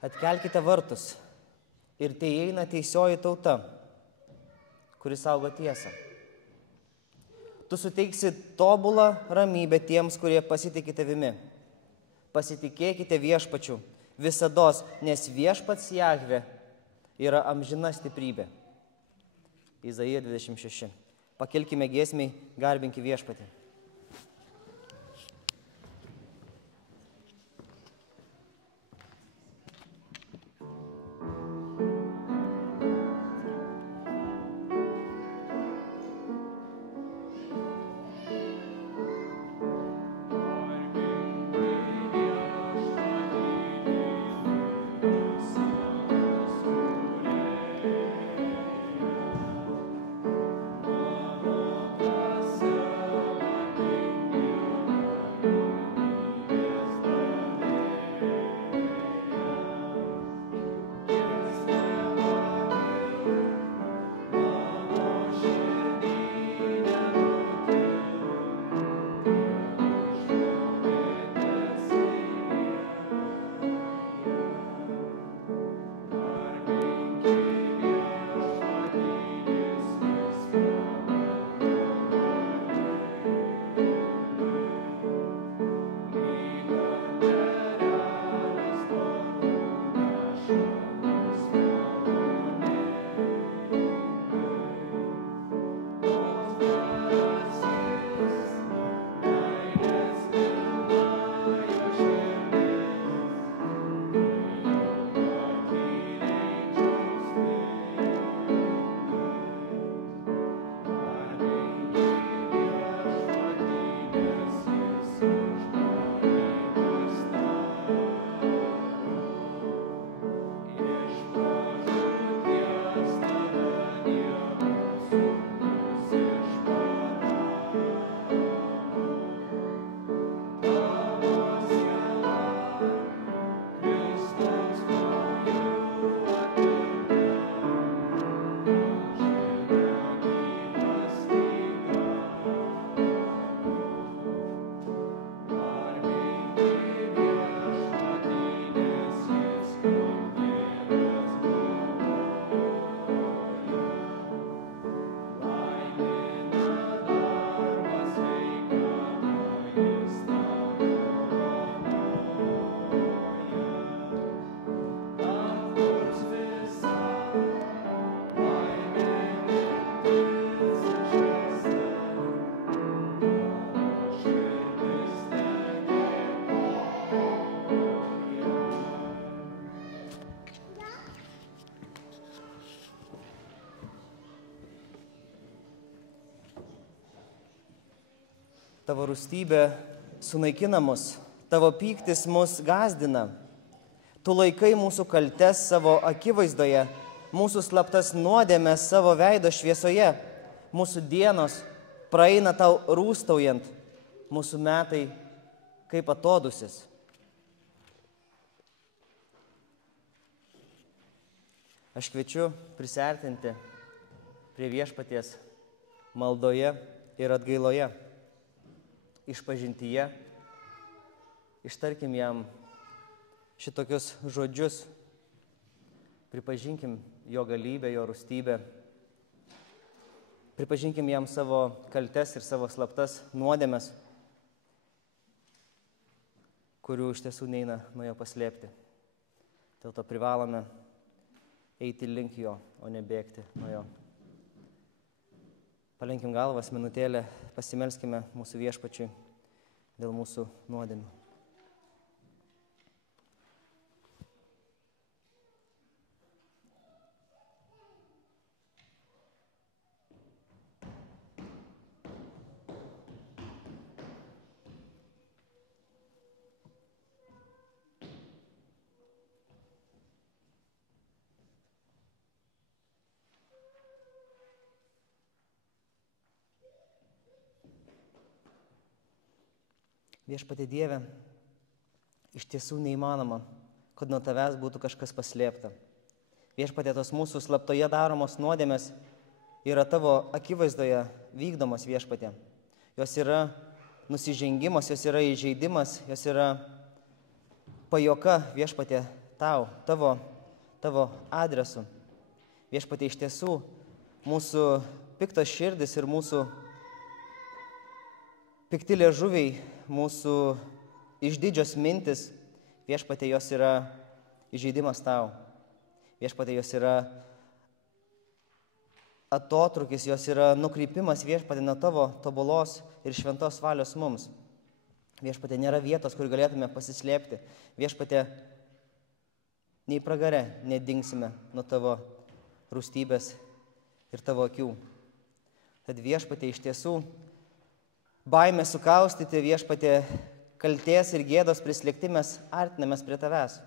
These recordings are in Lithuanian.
Atkelkite vartus ir tai eina teisioji tauta, kuris saugo tiesą. Tu suteiksi tobulą ramybę tiems, kurie pasitikė tavimi. Pasitikėkite viešpačiu visados, nes viešpats Jahvė yra amžina stiprybė. Izaija 26. Pakelkime giesmiai, garbinki viešpatį. Tavo rūstybė sunaikina mus, tavo pyktis mus gąsdina. Tu laikai mūsų kaltes savo akivaizdoje, mūsų slaptas nuodėmes savo veido šviesoje. Mūsų dienos praeina tau rūstaujant, mūsų metai kaip atodusis. Aš kviečiu prisiartinti prie viešpaties maldoje ir atgailoje. Išpažintyje, ištarkim jam šitokius žodžius, pripažinkim jo galybę, jo rūstybę, pripažinkim jam savo kaltes ir savo slaptas nuodėmes, kurių iš tiesų neina nuo jo paslėpti. Dėl to privalome eiti link jo, o ne bėgti nuo jo. Palenkim galvas minutėlę, pasimelskime mūsų viešpačiui dėl mūsų nuodėmių. Viešpatie Dieve, iš tiesų neįmanoma, kad nuo tavęs būtų kažkas paslėpta. Viešpatie, tos mūsų slaptoje daromos nuodėmės yra tavo akivaizdoje vykdomos, viešpatie. Jos yra nusižengimas, jos yra įžeidimas, jos yra pajoka, viešpatie, tavo adresu. Viešpatie, iš tiesų, mūsų piktos širdis ir mūsų pikti liežuviai, mūsų išdidžios mintis, viešpatie, jos yra įžeidimas tau. Viešpatie, jos yra atotrūkis, jos yra nukrypimas, viešpatie, nuo tavo tobulos ir šventos valios mums. Viešpatie, nėra vietos, kur galėtume pasislėpti. Viešpatie, nei pragare nedingsime nuo tavo rūstybės ir tavo akių. Tad viešpatie, iš tiesų, baimė sukaustyti, viešpatie, kaltės ir gėdos prislėgti mes artinamės prie tavęs.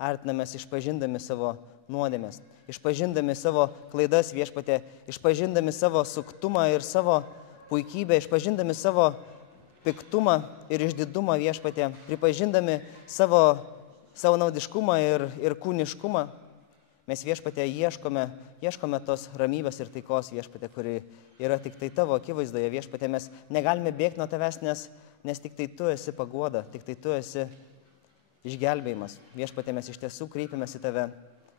Artinamės išpažindami savo nuodėmes, išpažindami savo klaidas, viešpatie, išpažindami savo suktumą ir savo puikybę, išpažindami savo piktumą ir išdidumą, viešpatie, pripažindami savo naudiškumą ir kūniškumą. Mes, viešpatie, ieškome tos ramybės ir taikos, viešpatie, kuri yra tik tai tavo akivaizdoje, viešpatie. Mes negalime bėgti nuo tavęs, nes tik tai tu esi paguoda, tik tai tu esi išgelbėjimas. Viešpatie, mes iš tiesų kreipiamės į tave,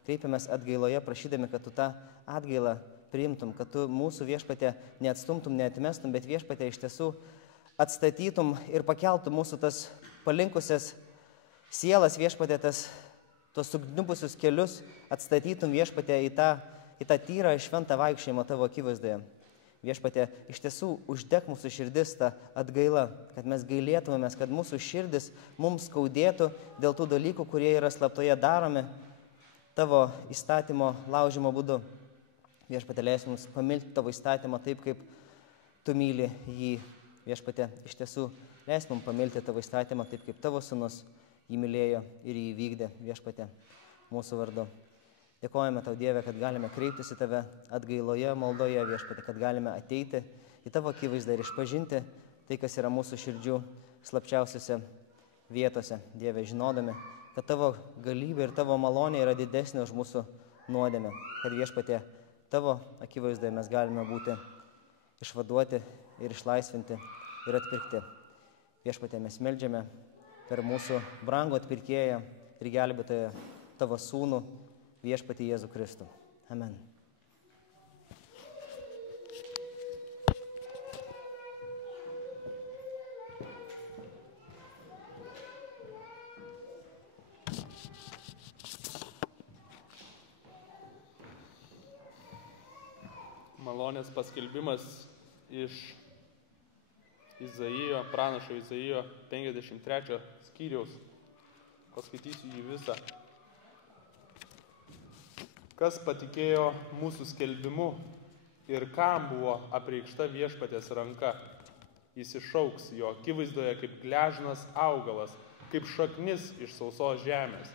kreipiamės atgailoje, prašydami, kad tu tą atgailą priimtum, kad tu mūsų, viešpatie, neatstumtum, neatmestum, bet, viešpatie, iš tiesų atstatytum ir pakeltum mūsų tas palinkusias sielas, viešpatie, tos sugniubusius kelius atstatytum, viešpatie, į tą tyrą šventą vaikščiojimą tavo akivaizdoje. Viešpatie, iš tiesų uždek mūsų širdis tą atgailą, kad mes gailėtumėmės, kad mūsų širdis mums skaudėtų dėl tų dalykų, kurie yra slaptoje daromi tavo įstatymo laužimo būdu. Viešpatie, leis mums pamilti tavo įstatymą taip, kaip tu myli jį. Viešpatie, iš tiesų leis mums pamilti tavo įstatymą taip, kaip tavo sūnus jį mylėjo ir jį vykdė, viešpatie, mūsų vardu. Dėkojame tau, Dieve, kad galime kreiptis į tave atgailoje, maldoje, viešpatie, kad galime ateiti į tavo akivaizdą ir išpažinti tai, kas yra mūsų širdžių slapčiausiose vietose. Dieve, žinodami, kad tavo galybė ir tavo malonė yra didesnė už mūsų nuodėmę, kad, viešpatie, tavo akivaizdoje mes galime būti išvaduoti ir išlaisvinti ir atpirkti. Viešpatie, mes meldžiame per mūsų brangų atpirkėją ir gelbėtoją tavo sūnų, viešpatį Jėzų Kristų. Amen. Malonės paskelbimas iš Izaijo, pranašo Izaijo 53 skyriaus. Paskaitysiu jį visą. Kas patikėjo mūsų skelbimu ir kam buvo apreikšta viešpaties ranka, jis išauks jo akivaizdoje kaip gležnas augalas, kaip šaknis iš sausos žemės.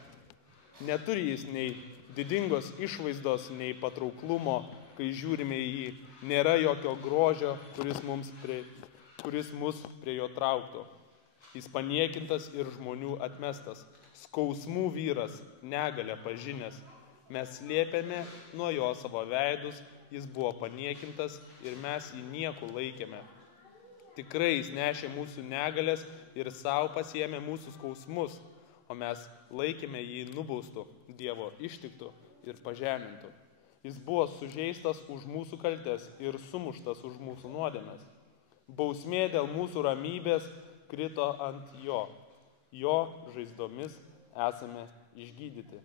Neturi jis nei didingos išvaizdos, nei patrauklumo, kai žiūrime į jį. Nėra jokio grožio, kuris mus prie jo trauktų. Jis paniekintas ir žmonių atmestas, skausmų vyras, negalę pažinęs. Mes slėpėme nuo jo savo veidus, jis buvo paniekintas ir mes jį nieku laikėme. Tikrai jis nešė mūsų negalės ir savo pasiėmė mūsų skausmus, o mes laikėme jį nubaustų, Dievo ištiktų ir pažemintų. Jis buvo sužeistas už mūsų kaltes ir sumuštas už mūsų nuodėmes. Bausmė dėl mūsų ramybės krito ant jo. Jo žaizdomis esame išgydyti.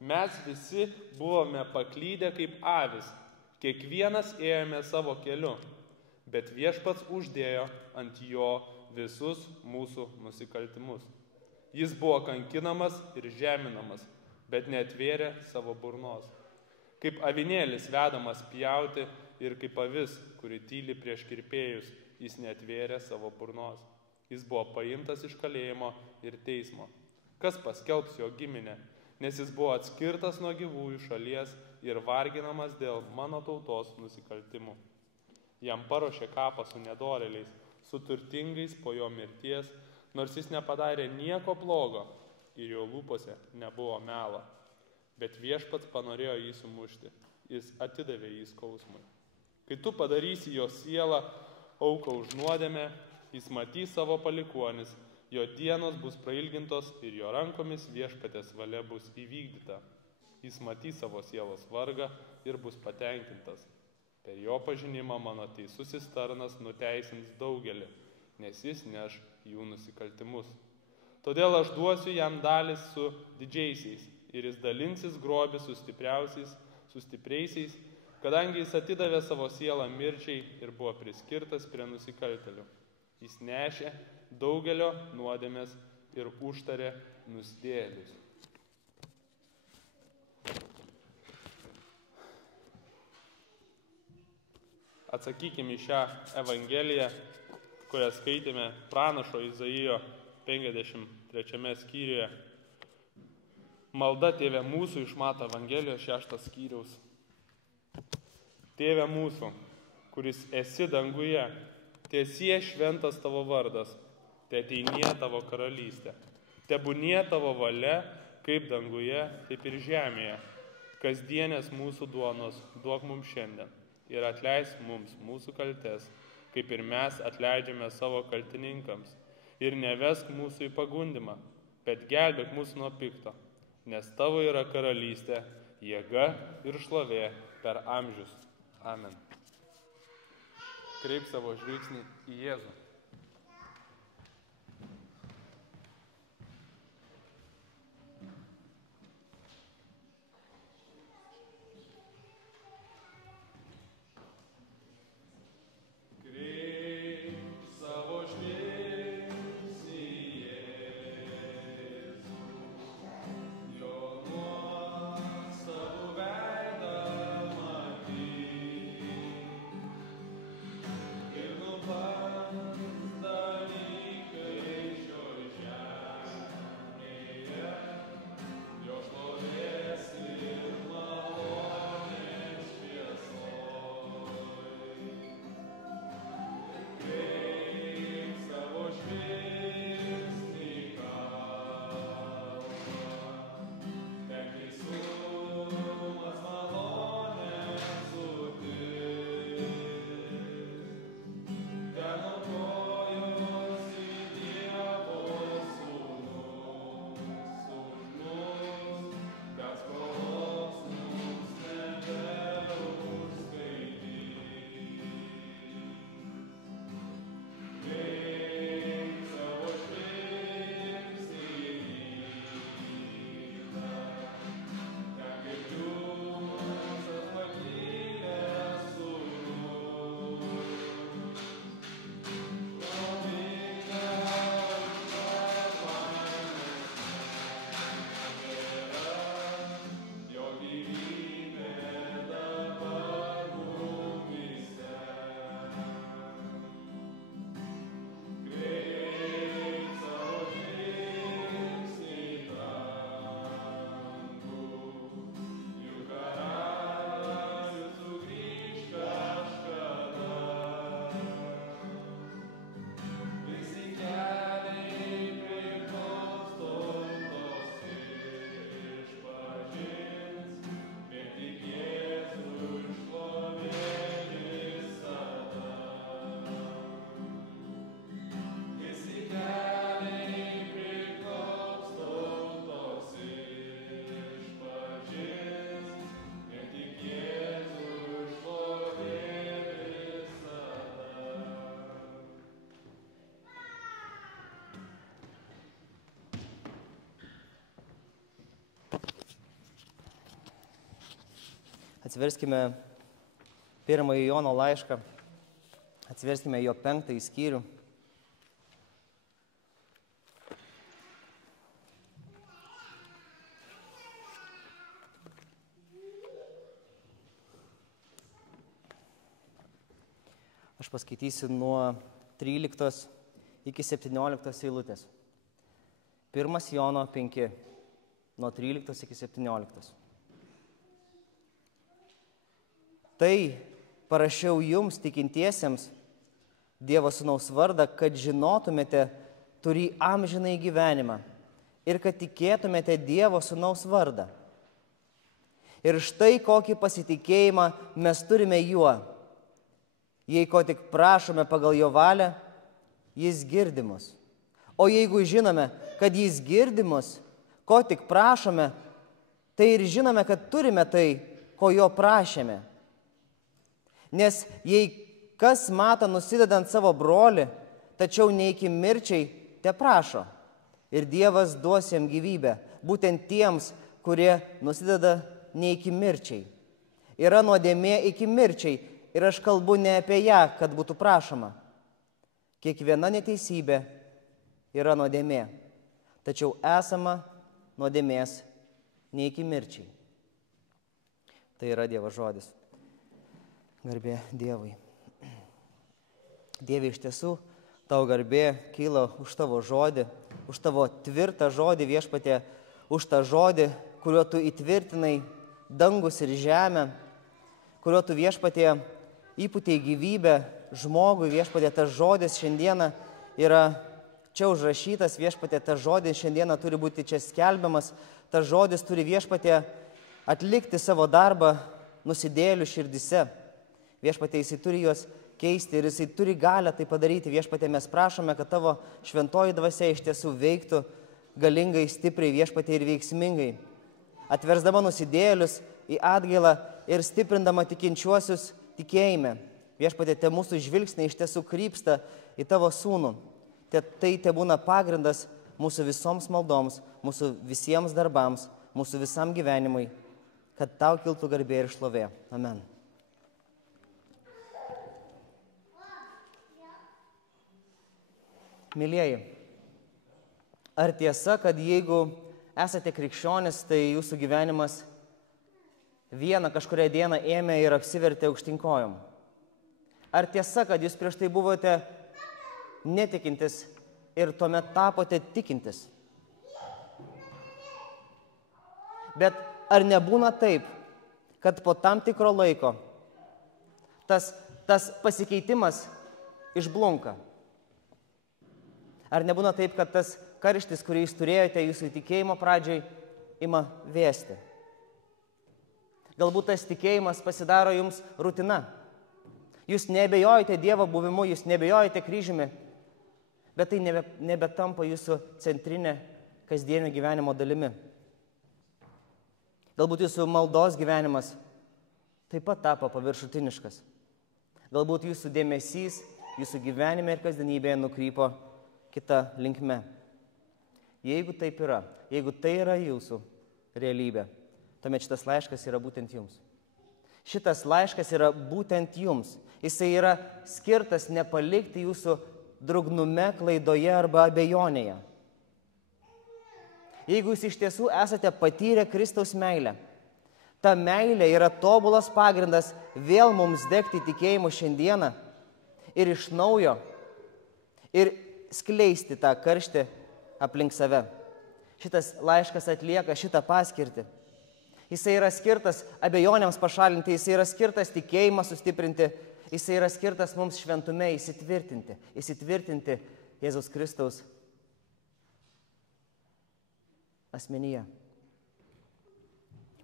Mes visi buvome paklydę kaip avis, kiekvienas ėjome savo keliu, bet viešpats uždėjo ant jo visus mūsų nusikaltimus. Jis buvo kankinamas ir žeminamas, bet neatvėrė savo burnos. Kaip avinėlis vedamas pjauti ir kaip avis, kuri tyli prieš kirpėjus, jis neatvėrė savo burnos. Jis buvo paimtas iš kalėjimo ir teismo. Kas paskelbs jo giminę, nes jis buvo atskirtas nuo gyvųjų šalies ir varginamas dėl mano tautos nusikaltimų. Jam paruošė kapą su nedorėliais, su turtingais po jo mirties, nors jis nepadarė nieko blogo ir jo lūpose nebuvo melo. Bet viešpats panorėjo jį sumušti, jis atidavė jį skausmui. Kai tu padarysi jo sielą auką už nuodėmę, jis matys savo palikuonis, Jo dienos bus prailgintos ir jo rankomis viešpatės valia bus įvykdyta. Jis matys savo sielos vargą ir bus patenkintas. Per jo pažinimą mano teisusis tarnas nuteisins daugelį, nes jis neš jų nusikaltimus. Todėl aš duosiu jam dalis su didžiaisiais ir jis dalinsis grobį su stipriaisiais, kadangi jis atidavė savo sielą mirčiai ir buvo priskirtas prie nusikaltėlių. Jis nešė daugelio nuodėmės ir užtarė nusidėjėlius. Atsakykime į šią evangeliją, kurią skaitėme pranašo Izaijo 53 skyriuje. Malda Tėve mūsų iš Mato Evangelijos 6 skyriaus. Tėve mūsų, kuris esi danguje, tiesie šventas tavo vardas, teateinie tavo karalystė. Tebūnie tavo valia, kaip danguje, taip ir žemėje. Kasdienės mūsų duonos duok mums šiandien ir atleisk mums mūsų kaltes, kaip ir mes atleidžiame savo kaltininkams. Ir nevesk mūsų į pagundimą, bet gelbėk mūsų nuo pikto, nes tavo yra karalystė, jėga ir šlovė per amžius. Amen. Kreip savo žvilgsnį į Jėzų. Atsiverskime 1 Jono laišką, atsiverskime jo 5 skyrių. Aš paskaitysiu nuo 13 iki 17 eilutės. 1 Jono 5, nuo 13 iki 17. Tai parašiau jums tikintiesiems Dievo Sūnaus vardą, kad žinotumėte turį amžinąjį gyvenimą ir kad tikėtumėte Dievo Sūnaus vardą. Ir štai kokį pasitikėjimą mes turime juo. Jei ko tik prašome pagal jo valią, jis girdi mus. O jeigu žinome, kad jis girdi mus, ko tik prašome, tai ir žinome, kad turime tai, ko jo prašėme. Nes jei kas mato nusidedant savo brolį, tačiau ne iki mirčiai, te prašo. Ir Dievas duos jam gyvybę, būtent tiems, kurie nusideda ne iki mirčiai. Yra nuodėmė iki mirčiai ir aš kalbu ne apie ją, kad būtų prašoma. Kiekviena neteisybė yra nuodėmė, tačiau esama nuodėmės ne iki mirčiai. Tai yra Dievo žodis. Garbė Dievui. Dieve, iš tiesų, tau garbė kyla už tavo žodį, už tavo tvirtą žodį, Viešpatie, už tą žodį, kuriuo tu įtvirtinai dangus ir žemę, kuriuo tu, Viešpatie, įpūtei gyvybę žmogui, Viešpatie, tas žodis šiandieną yra čia užrašytas, Viešpatie, tas žodis šiandieną turi būti čia skelbiamas, tas žodis turi, Viešpatie, atlikti savo darbą nusidėjėlių širdise. Viešpatie, jisai turi juos keisti ir jisai turi galią tai padaryti. Viešpatie, mes prašome, kad tavo šventoji dvasia iš tiesų veiktų galingai, stipriai, Viešpatie, ir veiksmingai, atversdama nusidėjėlius į atgailą ir stiprindama tikinčiuosius tikėjime. Viešpatie, te mūsų žvilgsniai iš tiesų krypsta į tavo sūnų. Tai te būna pagrindas mūsų visoms maldoms, mūsų visiems darbams, mūsų visam gyvenimui, kad tau kiltų garbė ir šlovė. Amen. Mylieji, ar tiesa, kad jeigu esate krikščionis, tai jūsų gyvenimas vieną kažkurią dieną ėmė ir apsivertė aukštyn kojom? Ar tiesa, kad jūs prieš tai buvote netikintis ir tuomet tapote tikintis? Bet ar nebūna taip, kad po tam tikro laiko tas pasikeitimas išblunka? Ar nebūna taip, kad tas karštis, kurį jūs turėjote jūsų tikėjimo pradžiai, ima vėsti? Galbūt tas tikėjimas pasidaro jums rutina. Jūs nebejojate Dievo buvimu, jūs nebejojate kryžiumi, bet tai nebetampa jūsų centrinė kasdienio gyvenimo dalimi. Galbūt jūsų maldos gyvenimas taip pat tapo paviršutiniškas. Galbūt jūsų dėmesys, jūsų gyvenime ir kasdienybėje nukrypo kita linkme. Jeigu taip yra, jeigu tai yra jūsų realybė, tuomet šitas laiškas yra būtent jums. Šitas laiškas yra būtent jums. Jisai yra skirtas nepalikti jūsų drugnume, klaidoje arba abejonėje. Jeigu jūs iš tiesų esate patyrę Kristaus meilę, ta meilė yra tobulas pagrindas vėl mums degti tikėjimu šiandieną ir iš naujo ir skleisti tą karštį aplink save. Šitas laiškas atlieka šitą paskirtį. Jisai yra skirtas abejonėms pašalinti, jisai yra skirtas tikėjimą sustiprinti, jisai yra skirtas mums šventume įsitvirtinti Jėzaus Kristaus asmenyje.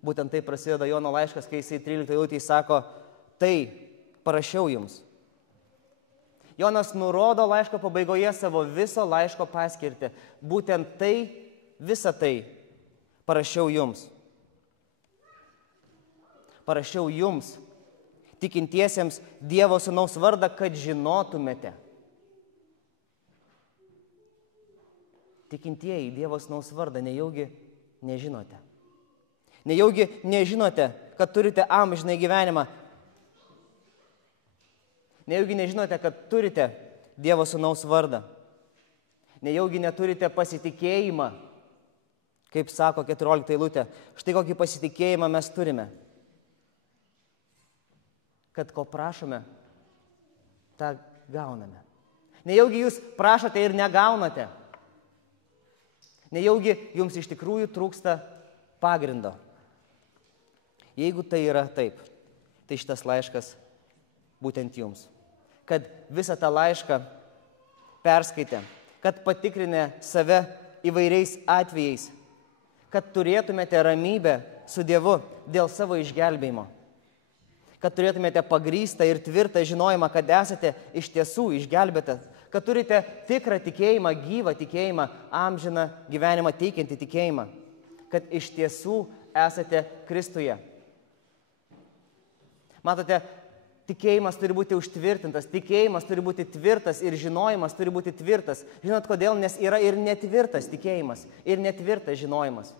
Būtent tai prasideda Jono laiškas, kai jisai 13 eilutėje sako, tai parašiau jums. Jonas nurodo laiško pabaigoje savo viso laiško paskirtį. Būtent tai, visą tai parašiau jums. Parašiau jums, tikintiesiems Dievo Sūnaus vardą, kad žinotumėte. Tikintieji Dievo Sūnaus vardą nejaugi nežinote. Nejaugi nežinote, kad turite amžinąjį gyvenimą. Nejaugi nežinote, kad turite Dievo Sūnaus vardą. Nejaugi neturite pasitikėjimą, kaip sako 14 eilutė. Štai kokį pasitikėjimą mes turime. Kad ko prašome, tą gauname. Nejaugi jūs prašote ir negaunate. Nejaugi jums iš tikrųjų trūksta pagrindo. Jeigu tai yra taip, tai šitas laiškas būtent jums. Kad visą tą laišką perskaitę, kad patikrinę save įvairiais atvejais, kad turėtumėte ramybę su Dievu dėl savo išgelbėjimo. Kad turėtumėte pagrįstą ir tvirtą žinojimą, kad esate iš tiesų išgelbėtas, kad turite tikrą tikėjimą, gyvą tikėjimą, amžiną gyvenimą teikiantį tikėjimą, kad iš tiesų esate Kristuje. Matote, tikėjimas turi būti užtvirtintas, tikėjimas turi būti tvirtas ir žinojimas turi būti tvirtas. Žinot kodėl? Nes yra ir netvirtas tikėjimas, ir netvirtas žinojimas.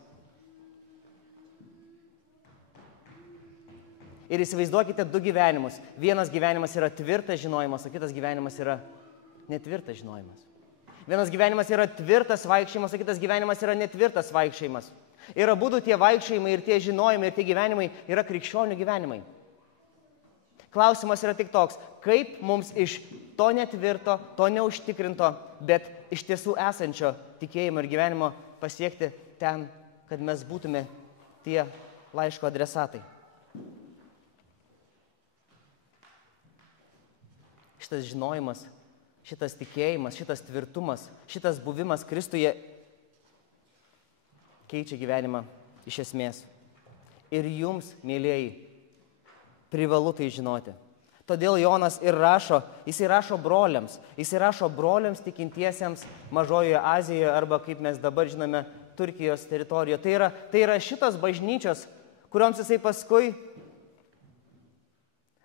Ir įsivaizduokite du gyvenimus. Vienas gyvenimas yra tvirtas žinojimas, o kitas gyvenimas yra netvirtas žinojimas. Vienas gyvenimas yra tvirtas vaikščiojimas, o kitas gyvenimas yra netvirtas vaikščiojimas. Ir abudu tie vaikščiojimai ir tie žinojimai ir tie gyvenimai yra krikščionių gyvenimai. Klausimas yra tik toks, kaip mums iš to netvirto, to neužtikrinto, bet iš tiesų esančio tikėjimo ir gyvenimo pasiekti ten, kad mes būtume tie laiško adresatai. Šitas žinojimas, šitas tikėjimas, šitas tvirtumas, šitas buvimas Kristuje keičia gyvenimą iš esmės. Ir jums, mėlėjai, privalu tai žinoti. Todėl Jonas ir rašo, jisai rašo broliams tikintiesiems Mažojoje Azijoje arba, kaip mes dabar žinome, Turkijos teritorijoje. Tai yra šitos bažnyčios, kurioms jisai paskui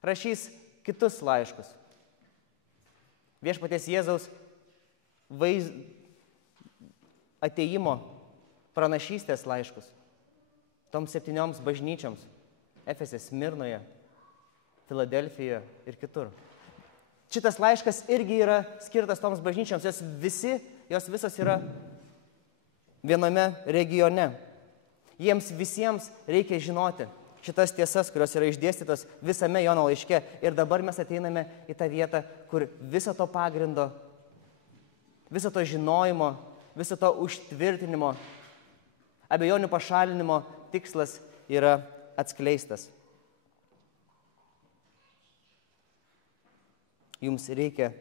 rašys kitus laiškus. Viešpaties Jėzaus atėjimo pranašystės laiškus toms 7 bažnyčioms – Efese, Smirnoje, Filadelfijoje ir kitur. Šitas laiškas irgi yra skirtas toms bažnyčioms, jos visos yra viename regione. Jiems visiems reikia žinoti šitas tiesas, kurios yra išdėstytos visame Jono laiške. Ir dabar mes ateiname į tą vietą, kur viso to pagrindo, viso to žinojimo, viso to užtvirtinimo, abejonių pašalinimo tikslas yra atskleistas. Jums reikia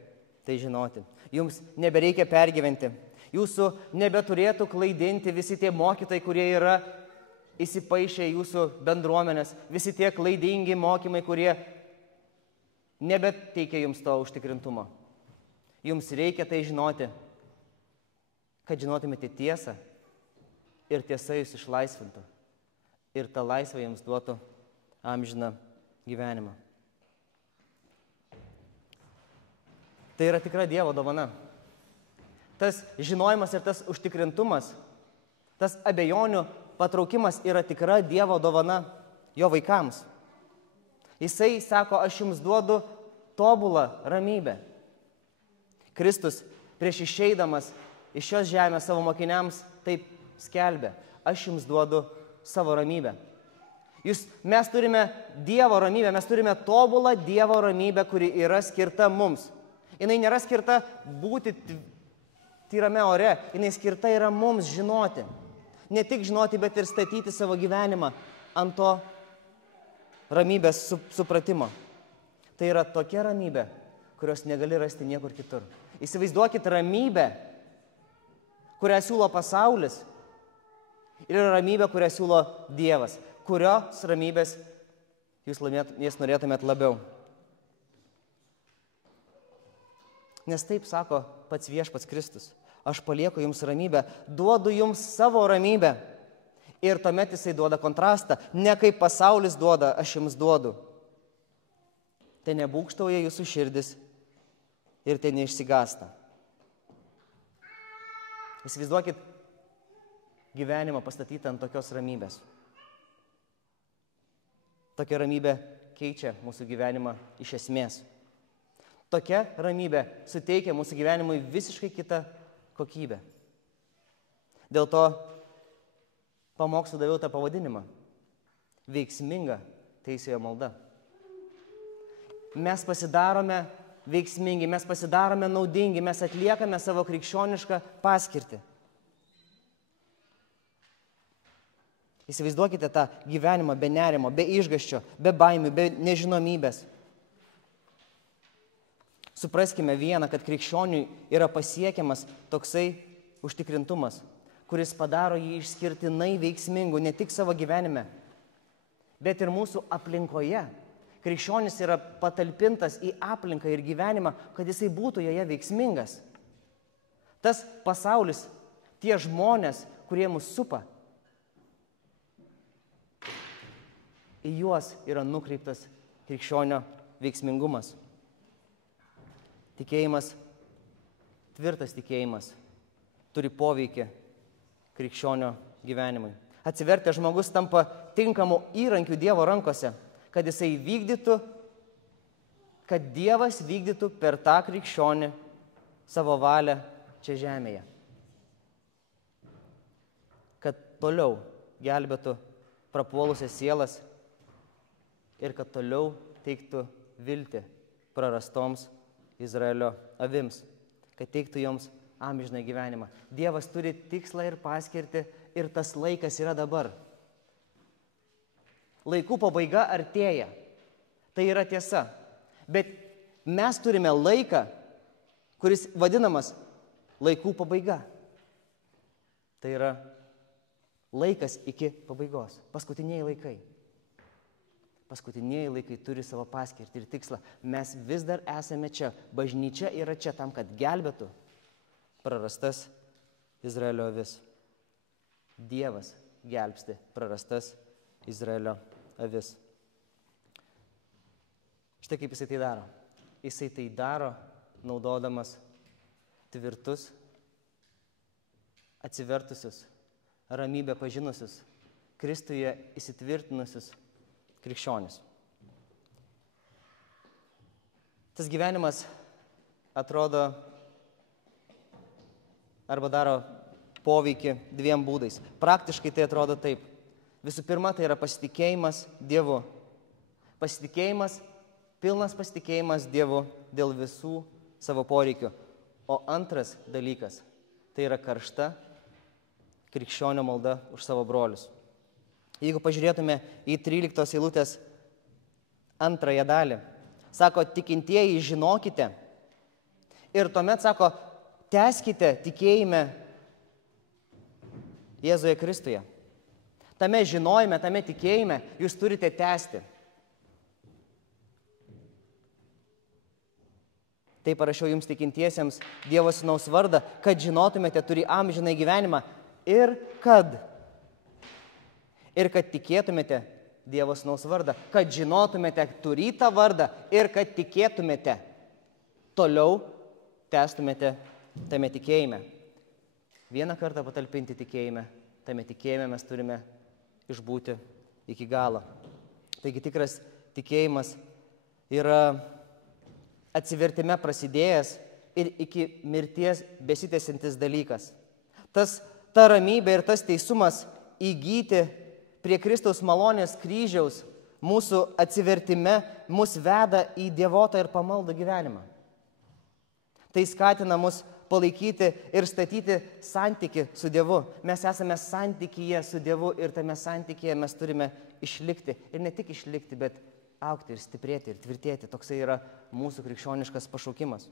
tai žinoti. Jums nebereikia pergyventi. Jūsų nebeturėtų klaidinti visi tie mokytojai, kurie yra įsipaišę jūsų bendruomenės, visi tie klaidingi mokymai, kurie nebeteikia jums to užtikrintumo. Jums reikia tai žinoti, kad žinotumėte tiesą ir tiesa jūs išlaisvintų. Ir ta laisvė jums duotų amžiną gyvenimą. Tai yra tikra Dievo dovana. Tas žinojimas ir tas užtikrintumas, tas abejonių patraukimas yra tikra Dievo dovana jo vaikams. Jisai sako, aš jums duodu tobulą ramybę. Kristus prieš išeidamas iš šios žemės savo mokiniams taip skelbė, aš jums duodu savo ramybę. Mes turime Dievo ramybę, mes turime tobulą Dievo ramybę, kuri yra skirta mums. Jinai nėra skirta būti tyrame ore, jinai skirta yra mums žinoti. Ne tik žinoti, bet ir statyti savo gyvenimą ant to ramybės supratimo. Tai yra tokia ramybė, kurios negali rasti niekur kitur. Įsivaizduokit ramybę, kurią siūlo pasaulis, ir ramybę, kurią siūlo Dievas. Kurios ramybės jūs norėtumėt labiau? Nes taip sako pats Viešpats Kristus. Aš palieku jums ramybę, duodu jums savo ramybę. Ir tuomet jisai duoda kontrastą. Ne kaip pasaulis duoda, aš jums duodu. Tai nebūgštauja jūsų širdis ir tai neišsigąsta. Įsivaizduokit gyvenimą pastatytą ant tokios ramybės. Tokia ramybė keičia mūsų gyvenimą iš esmės. Tokia ramybė suteikia mūsų gyvenimui visiškai kitą kokybę. Dėl to pamokslui daviau tą pavadinimą. Veiksminga teisėjo malda. Mes pasidarome veiksmingi, mes pasidarome naudingi, mes atliekame savo krikščionišką paskirtį. Įsivaizduokite tą gyvenimą be nerimo, be išgąsčio, be baimių, be nežinomybės. Supraskime vieną, kad krikščioniui yra pasiekiamas toksai užtikrintumas, kuris padaro jį išskirtinai veiksmingų ne tik savo gyvenime, bet ir mūsų aplinkoje. Krikščionis yra patalpintas į aplinką ir gyvenimą, kad jisai būtų joje veiksmingas. Tas pasaulis, tie žmonės, kurie mus supa, į juos yra nukreiptas krikščionio veiksmingumas. Tikėjimas, tvirtas tikėjimas, turi poveikį krikščionio gyvenimui. Atsivertęs žmogus tampa tinkamu įrankiu Dievo rankose, kad jisai vykdytų, kad Dievas vykdytų per tą krikščionį savo valią čia žemėje. Kad toliau gelbėtų prapuolusias sielas ir kad toliau teiktų viltį prarastoms Izraelio avims, kad teiktų joms amžiną gyvenimą. Dievas turi tikslą ir paskirtį ir tas laikas yra dabar. Laikų pabaiga artėja. Tai yra tiesa. Bet mes turime laiką, kuris vadinamas laikų pabaiga. Tai yra laikas iki pabaigos. Paskutiniai laikai. Paskutiniai laikai turi savo paskirtį ir tikslą. Mes vis dar esame čia. Bažnyčia yra čia tam, kad gelbėtų prarastas Izraelio avis. Dievas gelbsti prarastas Izraelio avis. Štai kaip jisai tai daro. Jisai tai daro naudodamas tvirtus, atsivertusius, ramybę pažinusius, Kristuje įsitvirtinusius krikščionis. Tas gyvenimas atrodo arba daro poveikį dviem būdais. Praktiškai tai atrodo taip. Visų pirma, tai yra pasitikėjimas Dievu. Pasitikėjimas, pilnas pasitikėjimas Dievu dėl visų savo poreikių. O antras dalykas, tai yra karšta krikščionio malda už savo brolius. Jeigu pažiūrėtume į 13 eilutės antrąją dalį, sako, tikintieji žinokite ir tuomet sako, tęskite tikėjime Jėzuje Kristuje. Tame žinojime, tame tikėjime jūs turite tęsti. Tai parašiau jums tikintiesiems Dievo Sūnaus vardą, kad žinotumėte, turi amžinai gyvenimą ir kad tikėtumėte Dievo Sūnaus vardą, kad žinotumėte, turi tą vardą ir kad tikėtumėte, toliau tęstumėte tame tikėjime. Vieną kartą patalpinti tikėjime, tame tikėjime mes turime išbūti iki galo. Taigi tikras tikėjimas yra atsivertime prasidėjęs ir iki mirties besitęsiantis dalykas. Ta ramybė ir tas teisumas įgyti prie Kristaus malonės kryžiaus mūsų atsivertime mus veda į dievotą ir pamaldų gyvenimą. Tai skatina mus palaikyti ir statyti santykį su Dievu. Mes esame santykyje su Dievu ir tame santykyje mes turime išlikti. Ir ne tik išlikti, bet augti ir stiprėti ir tvirtėti. Toksai yra mūsų krikščioniškas pašaukimas.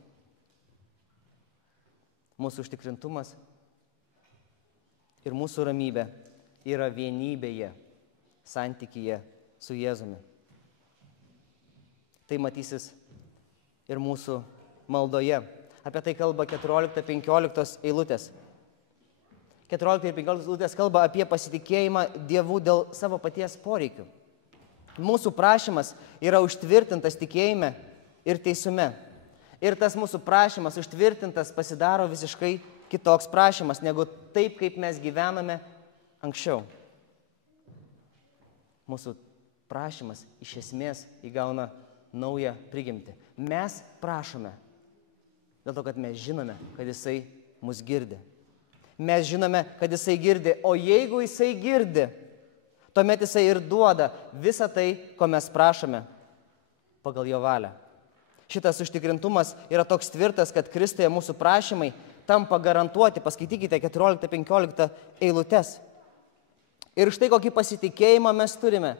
Mūsų užtikrintumas ir mūsų ramybė yra vienybėje, santykyje su Jėzumi. Tai matysis ir mūsų maldoje. Apie tai kalba 14-15 eilutės. 14 ir 15 eilutės kalba apie pasitikėjimą Dievu dėl savo paties poreikių. Mūsų prašymas yra užtvirtintas tikėjime ir teisume. Ir tas mūsų prašymas užtvirtintas pasidaro visiškai kitoks prašymas, negu taip, kaip mes gyvename anksčiau. Mūsų prašymas iš esmės įgauna naują prigimtį. Mes prašome dėl to, kad mes žinome, kad Jisai mus girdi. Mes žinome, kad Jisai girdi, o jeigu Jisai girdi, tuomet Jisai ir duoda visą tai, ko mes prašome pagal Jo valią. Šitas užtikrintumas yra toks tvirtas, kad Kristuje mūsų prašymai tampa garantuoti. Paskaitykite 14-15 eilutes. Ir štai kokį pasitikėjimą mes turime.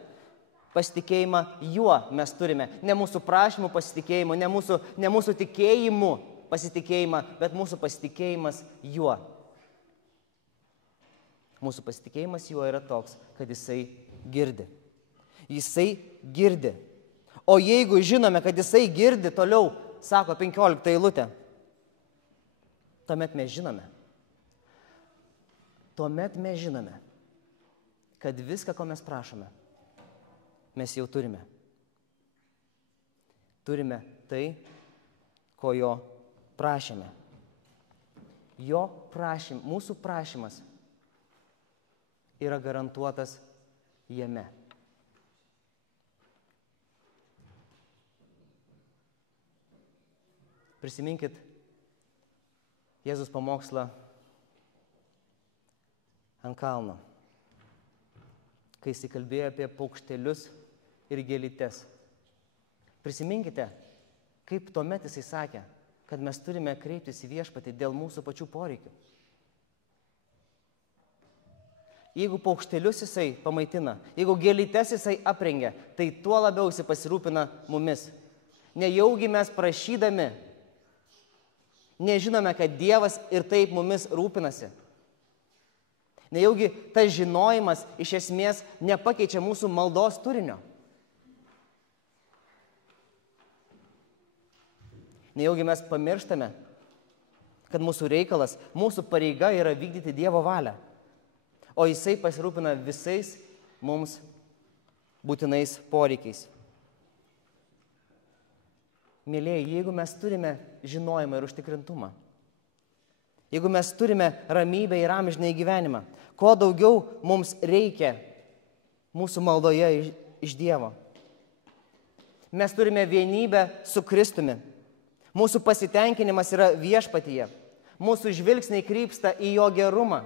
Pasitikėjimą Juo mes turime. Ne mūsų prašymų pasitikėjimų, ne mūsų tikėjimų pasitikėjimą, bet mūsų pasitikėjimas Juo. Mūsų pasitikėjimas Juo yra toks, kad Jisai girdi. Jisai girdi. O jeigu žinome, kad jisai girdi toliau, sako 15 eilutė, tuomet mes žinome. Tuomet mes žinome, kad viską, ko mes prašome, mes jau turime. Turime tai, ko jo prašėme. Mūsų prašymas yra garantuotas jame. Prisiminkit Jėzus pamokslą ant kalno, kai jis kalbėjo apie paukštelius ir gėlytes. Prisiminkite, kaip tuomet jisai sakė, kad mes turime kreiptis į Viešpatį dėl mūsų pačių poreikių. Jeigu paukštelius jisai pamaitina, jeigu gėlytes jisai aprengia, tai tuo labiau jisai pasirūpina mumis. Nejaugi mes prašydami nežinome, kad Dievas ir taip mumis rūpinasi. Nejaugi tas žinojimas iš esmės nepakeičia mūsų maldos turinio. Nejaugi mes pamirštame, kad mūsų reikalas, mūsų pareiga yra vykdyti Dievo valią, o jisai pasirūpina visais mums būtinais poreikiais. Mėlėjai, jeigu mes turime žinojimą ir užtikrintumą, jeigu mes turime ramybę ir amžinąjį gyvenimą, ko daugiau mums reikia mūsų maldoje iš Dievo. Mes turime vienybę su Kristumi. Mūsų pasitenkinimas yra Viešpatyje. Mūsų žvilgsniai krypsta į jo gerumą,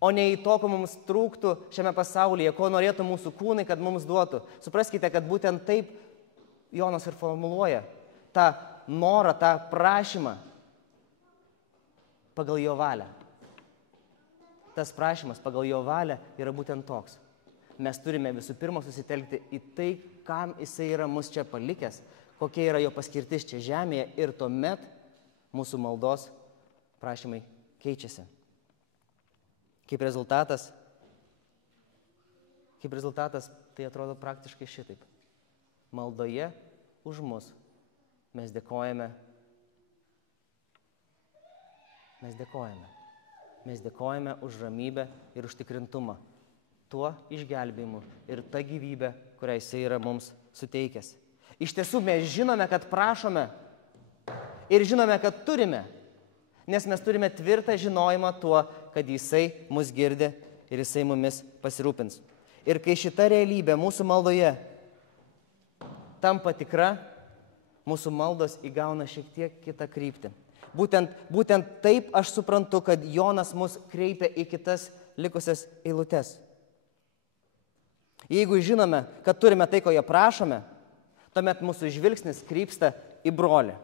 o ne į to, ko mums trūktų šiame pasaulyje, ko norėtų mūsų kūnai, kad mums duotų. Supraskite, kad būtent taip Jonas ir formuluoja tą norą, tą prašymą pagal jo valią. Tas prašymas pagal jo valią yra būtent toks. Mes turime visų pirma susitelkti į tai, kam jisai yra mus čia palikęs, kokia yra jo paskirtis čia žemėje ir tuomet mūsų maldos prašymai keičiasi. Kaip rezultatas tai atrodo praktiškai šitaip. Maldoje už mus mes dėkojame. Mes dėkojame už ramybę ir užtikrintumą, tuo išgelbėjimu ir ta gyvybė, kurią jisai yra mums suteikęs. Iš tiesų mes žinome, kad prašome ir žinome, kad turime, nes mes turime tvirtą žinojimą tuo, kad jisai mus girdi ir jisai mumis pasirūpins. Ir kai šita realybė mūsų maldoje tampa tikra, mūsų maldos įgauna šiek tiek kitą kryptį. Būtent taip aš suprantu, kad Jonas mus kreipia į kitas likusias eilutes. Jeigu žinome, kad turime tai, ko jie prašome, tuomet mūsų žvilgsnis krypsta į brolį.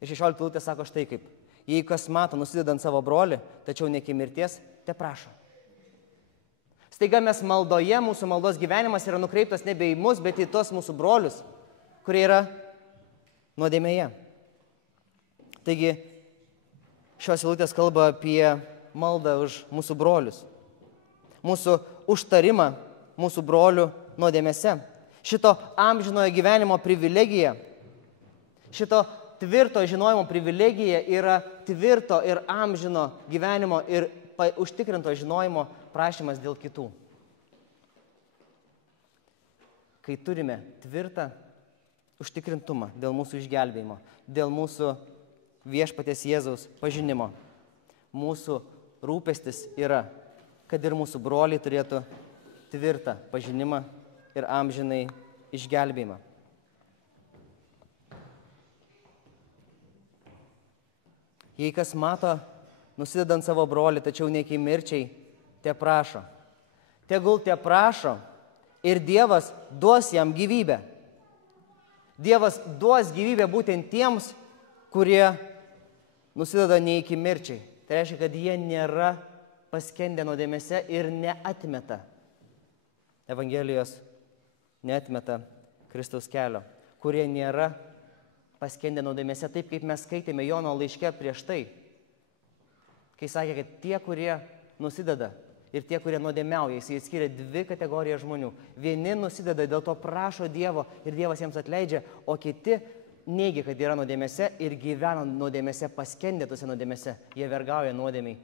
Ir 16 eilutė sako štai kaip: jei kas mato nusidedant savo brolį, tačiau ne iki mirties, te prašo. Staiga mes maldoje, mūsų maldos gyvenimas yra nukreiptas nebe į mus, bet į tos mūsų brolius, kurie yra nuodėmėje. Taigi, šios eilutės kalba apie maldą už mūsų brolius, mūsų užtarimą mūsų brolių nuodėmėse. Šito amžinojo gyvenimo privilegija, šito tvirto žinojimo privilegija yra tvirto ir amžino gyvenimo ir užtikrinto žinojimo prašymas dėl kitų. Kai turime tvirtą užtikrintumą dėl mūsų išgelbėjimo, dėl mūsų Viešpaties Jėzaus pažinimo, mūsų rūpestis yra, kad ir mūsų broliai turėtų tvirtą pažinimą ir amžinai išgelbėjimą. Jei kas mato nusidedant savo brolį, tačiau ne iki mirčiai, te prašo. Tegul te prašo ir Dievas duos jam gyvybę. Dievas duos gyvybę būtent tiems, kurie nusideda ne iki mirčiai. Tai reiškia, kad jie nėra paskendę nuodėmėse ir neatmeta Evangelijos, neatmeta Kristaus kelio, kurie nėra paskendę nuodėmėse, taip kaip mes skaitėme Jono laiške prieš tai, kai sakė, kad tie, kurie nusideda ir tie, kurie nuodėmiauja. Jis atskiria dvi kategorijas žmonių. Vieni nusideda, dėl to prašo Dievo ir Dievas jiems atleidžia, o kiti neigia, kad yra nuodėmėse ir gyvena nuodėmėse, paskendė tose nuodėmėse. Jie vergauja nuodėmiai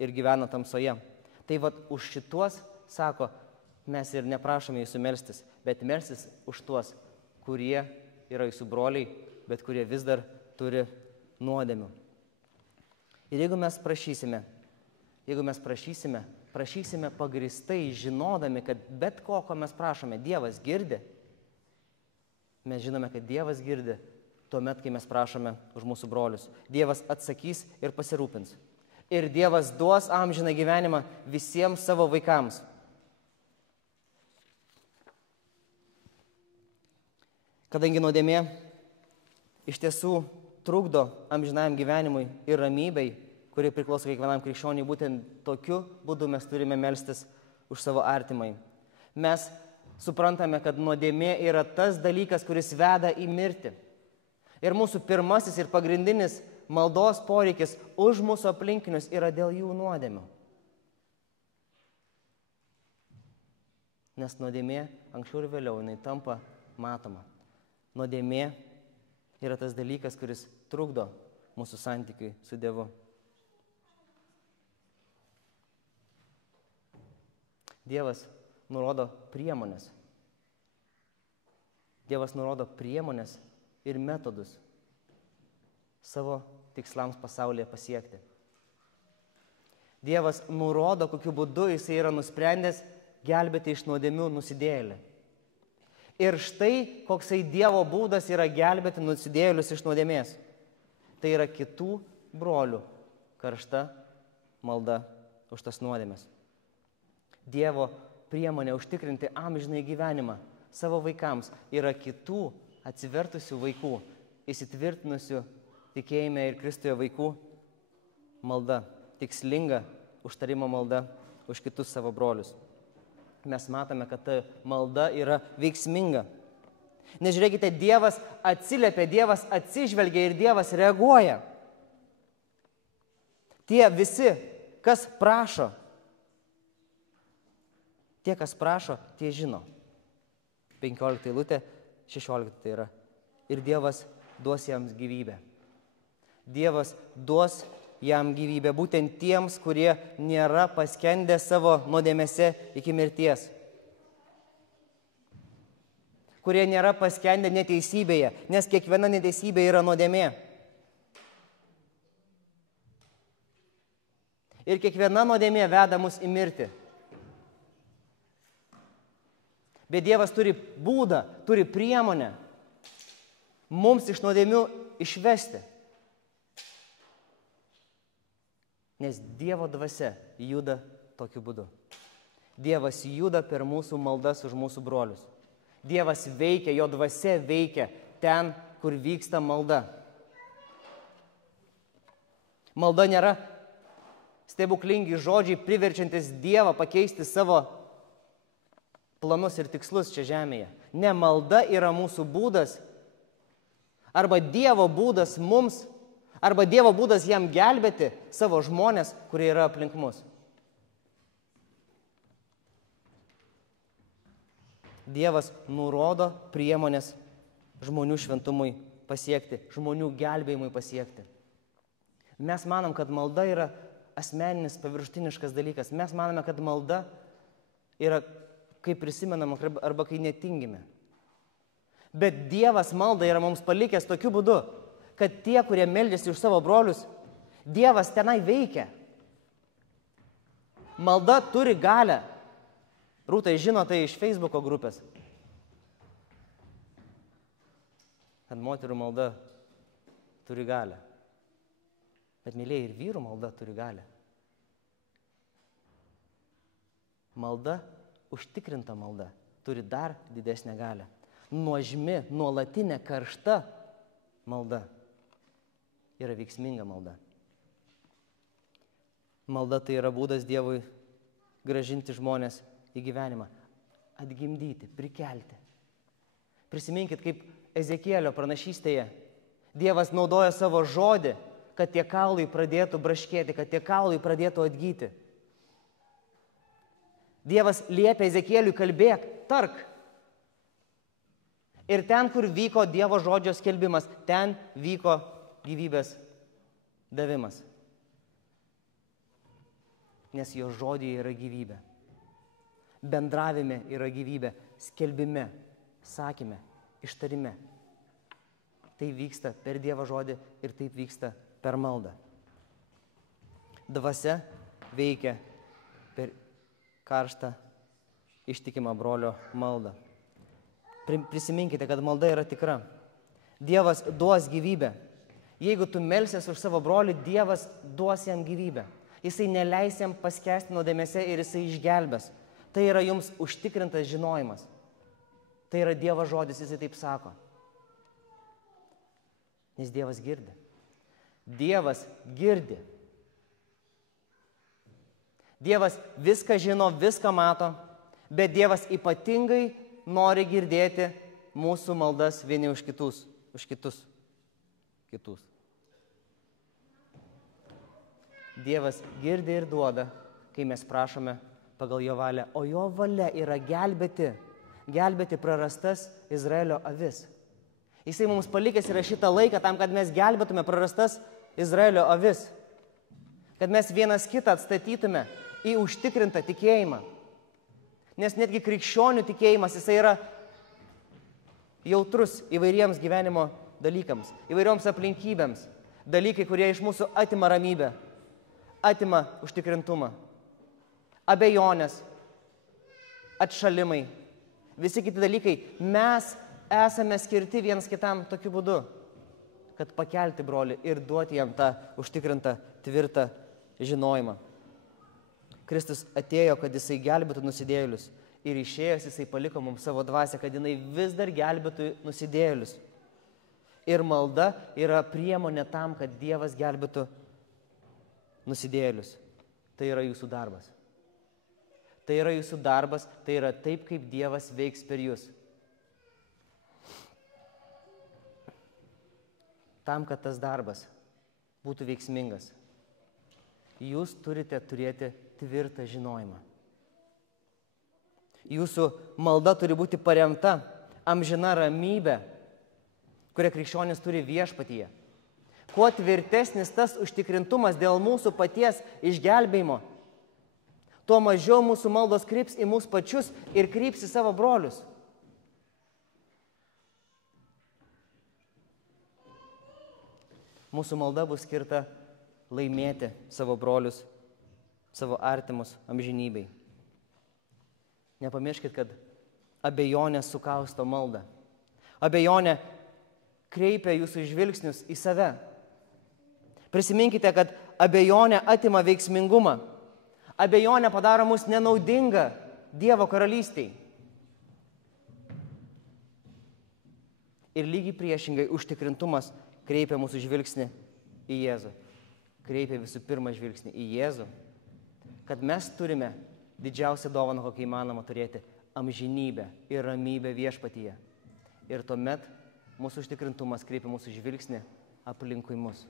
ir gyvena tamsoje. Tai vat už šituos, sako, mes ir neprašome jūsų melstis, bet melstis už tuos, kurie yra jūsų broliai, bet kurie vis dar turi nuodėmių. Ir jeigu mes prašysime pagristai, žinodami, kad bet ko mes prašome, Dievas girdi, mes žinome, kad Dievas girdi tuomet, kai mes prašome už mūsų brolius. Dievas atsakys ir pasirūpins. Ir Dievas duos amžiną gyvenimą visiems savo vaikams. Kadangi nuodėmė iš tiesų trukdo amžinajam gyvenimui ir ramybei, kuri priklauso kiekvienam krikščioniui, būtent tokiu būdu mes turime melstis už savo artimai. Mes suprantame, kad nuodėmė yra tas dalykas, kuris veda į mirtį. Ir mūsų pirmasis ir pagrindinis maldos poreikis už mūsų aplinkinius yra dėl jų nuodėmių. Nes nuodėmė anksčiau ir vėliau jinai tampa matoma. Nuodėmė yra tas dalykas, kuris trukdo mūsų santykiui su Dievu. Dievas nurodo priemonės. Dievas nurodo priemonės ir metodus savo tikslams pasaulyje pasiekti. Dievas nurodo, kokiu būdu jisai yra nusprendęs gelbėti iš nuodėmių nusidėjėlį. Ir štai, koksai Dievo būdas yra gelbėti nusidėjėlius iš nuodėmės. Tai yra kitų brolių karšta malda už tas nuodėmės. Dievo priemonė užtikrinti amžinai gyvenimą savo vaikams yra kitų atsivertusių vaikų, įsitvirtinusių tikėjime ir Kristuje vaikų malda, tikslinga užtarimo malda už kitus savo brolius. Mes matome, kad ta malda yra veiksminga. Nežiūrėkite, Dievas atsiliepia, Dievas atsižvelgia ir Dievas reaguoja. Tie visi, kas prašo, tie žino. 15 eilutė, 16 tai yra. Ir Dievas duos jiems gyvybę. Dievas duos jam gyvybę, būtent tiems, kurie nėra paskendę savo nuodėmėse iki mirties. Kurie nėra paskendę neteisybėje, nes kiekviena neteisybė yra nuodėmė. Ir kiekviena nuodėmė veda mus į mirtį. Bet Dievas turi būdą, turi priemonę mums iš nuodėmių išvesti. Nes Dievo dvasia juda tokiu būdu. Dievas juda per mūsų maldas už mūsų brolius. Dievas veikia, jo dvasia veikia ten, kur vyksta malda. Malda nėra stebuklingi žodžiai priverčiantis Dievą pakeisti savo planus ir tikslus čia žemėje. Ne, malda yra mūsų būdas, arba Dievo būdas mums, arba Dievo būdas jam gelbėti savo žmonės, kurie yra aplink mus. Dievas nurodo priemonės žmonių šventumui pasiekti, žmonių gelbėjimui pasiekti. Mes manom, kad malda yra asmeninis, paviršutiniškas dalykas. Mes manome, kad malda yra, kai prisimenam, arba kai netingime. Bet Dievas maldą yra mums palikęs tokiu būdu, kad tie, kurie meldžiasi už savo brolius, Dievas tenai veikia. Malda turi galią. Rūta žino tai iš Facebooko grupės. Kad moterų malda turi galią. Bet, mylėjai, ir vyrų malda turi galią. Malda, užtikrinta malda, turi dar didesnę galią. Nuožmi, nuolatinė, karšta malda yra veiksminga malda. Malda tai yra būdas Dievui grąžinti žmonės į gyvenimą, atgimdyti, prikelti. Prisiminkit, kaip Ezekielio pranašystėje Dievas naudoja savo žodį, kad tie kaulai pradėtų braškėti, kad tie kaulai pradėtų atgyti. Dievas liepia Ezekieliui kalbėk, tark. Ir ten, kur vyko Dievo žodžio skelbimas, ten vyko gyvybės davimas. Nes jo žodėje yra gyvybė. Bendravime yra gyvybė, skelbime, sakyme, ištarime. Tai vyksta per Dievo žodį ir taip vyksta per maldą. Dvasia veikia per karštą, ištikimą brolio maldą. Prisiminkite, kad malda yra tikra. Dievas duos gyvybę. Jeigu tu melsies už savo brolį, Dievas duos jam gyvybę. Jisai neleis jam paskęsti nuodėmėse ir jisai išgelbės. Tai yra jums užtikrintas žinojimas. Tai yra Dievo žodis, jisai taip sako. Nes Dievas girdi. Dievas girdi. Dievas viską žino, viską mato, bet Dievas ypatingai nori girdėti mūsų maldas vieni už kitus. Dievas girdi ir duoda, kai mes prašome pagal jo valią, o jo valia yra gelbėti prarastas Izraelio avis. Jisai mums palikęs yra šitą laiką tam, kad mes gelbėtume prarastas Izraelio avis. Kad mes vienas kitą atstatytume į užtikrintą tikėjimą. Nes netgi krikščionių tikėjimas, jisai yra jautrus įvairiems gyvenimo dalykams, įvairioms aplinkybėms. Dalykai, kurie iš mūsų atima ramybę, atima užtikrintumą, abejonės, atšalimai, visi kiti dalykai. Mes esame skirti vienas kitam tokiu būdu, kad pakelti brolį ir duoti jam tą užtikrintą, tvirtą žinojimą. Kristus atėjo, kad jisai gelbėtų nusidėjėlius ir išėjęs jisai paliko mums savo dvasią, kad jinai vis dar gelbėtų nusidėjėlius. Ir malda yra priemonė tam, kad Dievas gelbėtų nusidėjėlius. Tai yra jūsų darbas. Tai yra jūsų darbas, tai yra taip, kaip Dievas veiks per jūs. Tam, kad tas darbas būtų veiksmingas, jūs turite turėti tvirtą žinojimą. Jūsų malda turi būti paremta amžina ramybė, kurią krikščionis turi viešpatyje. Kuo tvirtesnis tas užtikrintumas dėl mūsų paties išgelbėjimo, tuo mažiau mūsų maldos kryps į mūsų pačius ir kryps į savo brolius. Mūsų malda bus skirta laimėti savo brolius, savo artimus amžinybei. Nepamirškit, kad abejonė sukausto maldą. Abejonė kreipia jūsų žvilgsnius į save. Prisiminkite, kad abejonė atima veiksmingumą. Abejonė padaro mus nenaudingą Dievo karalystei. Ir lygiai priešingai užtikrintumas kreipia mūsų žvilgsnį į Jėzų. Kreipia visų pirma žvilgsnį į Jėzų, kad mes turime didžiausią dovaną, kokią įmanoma turėti, amžinybę ir ramybę viešpatyje. Ir tuomet mūsų užtikrintumas kreipia mūsų žvilgsnį aplinkui mus.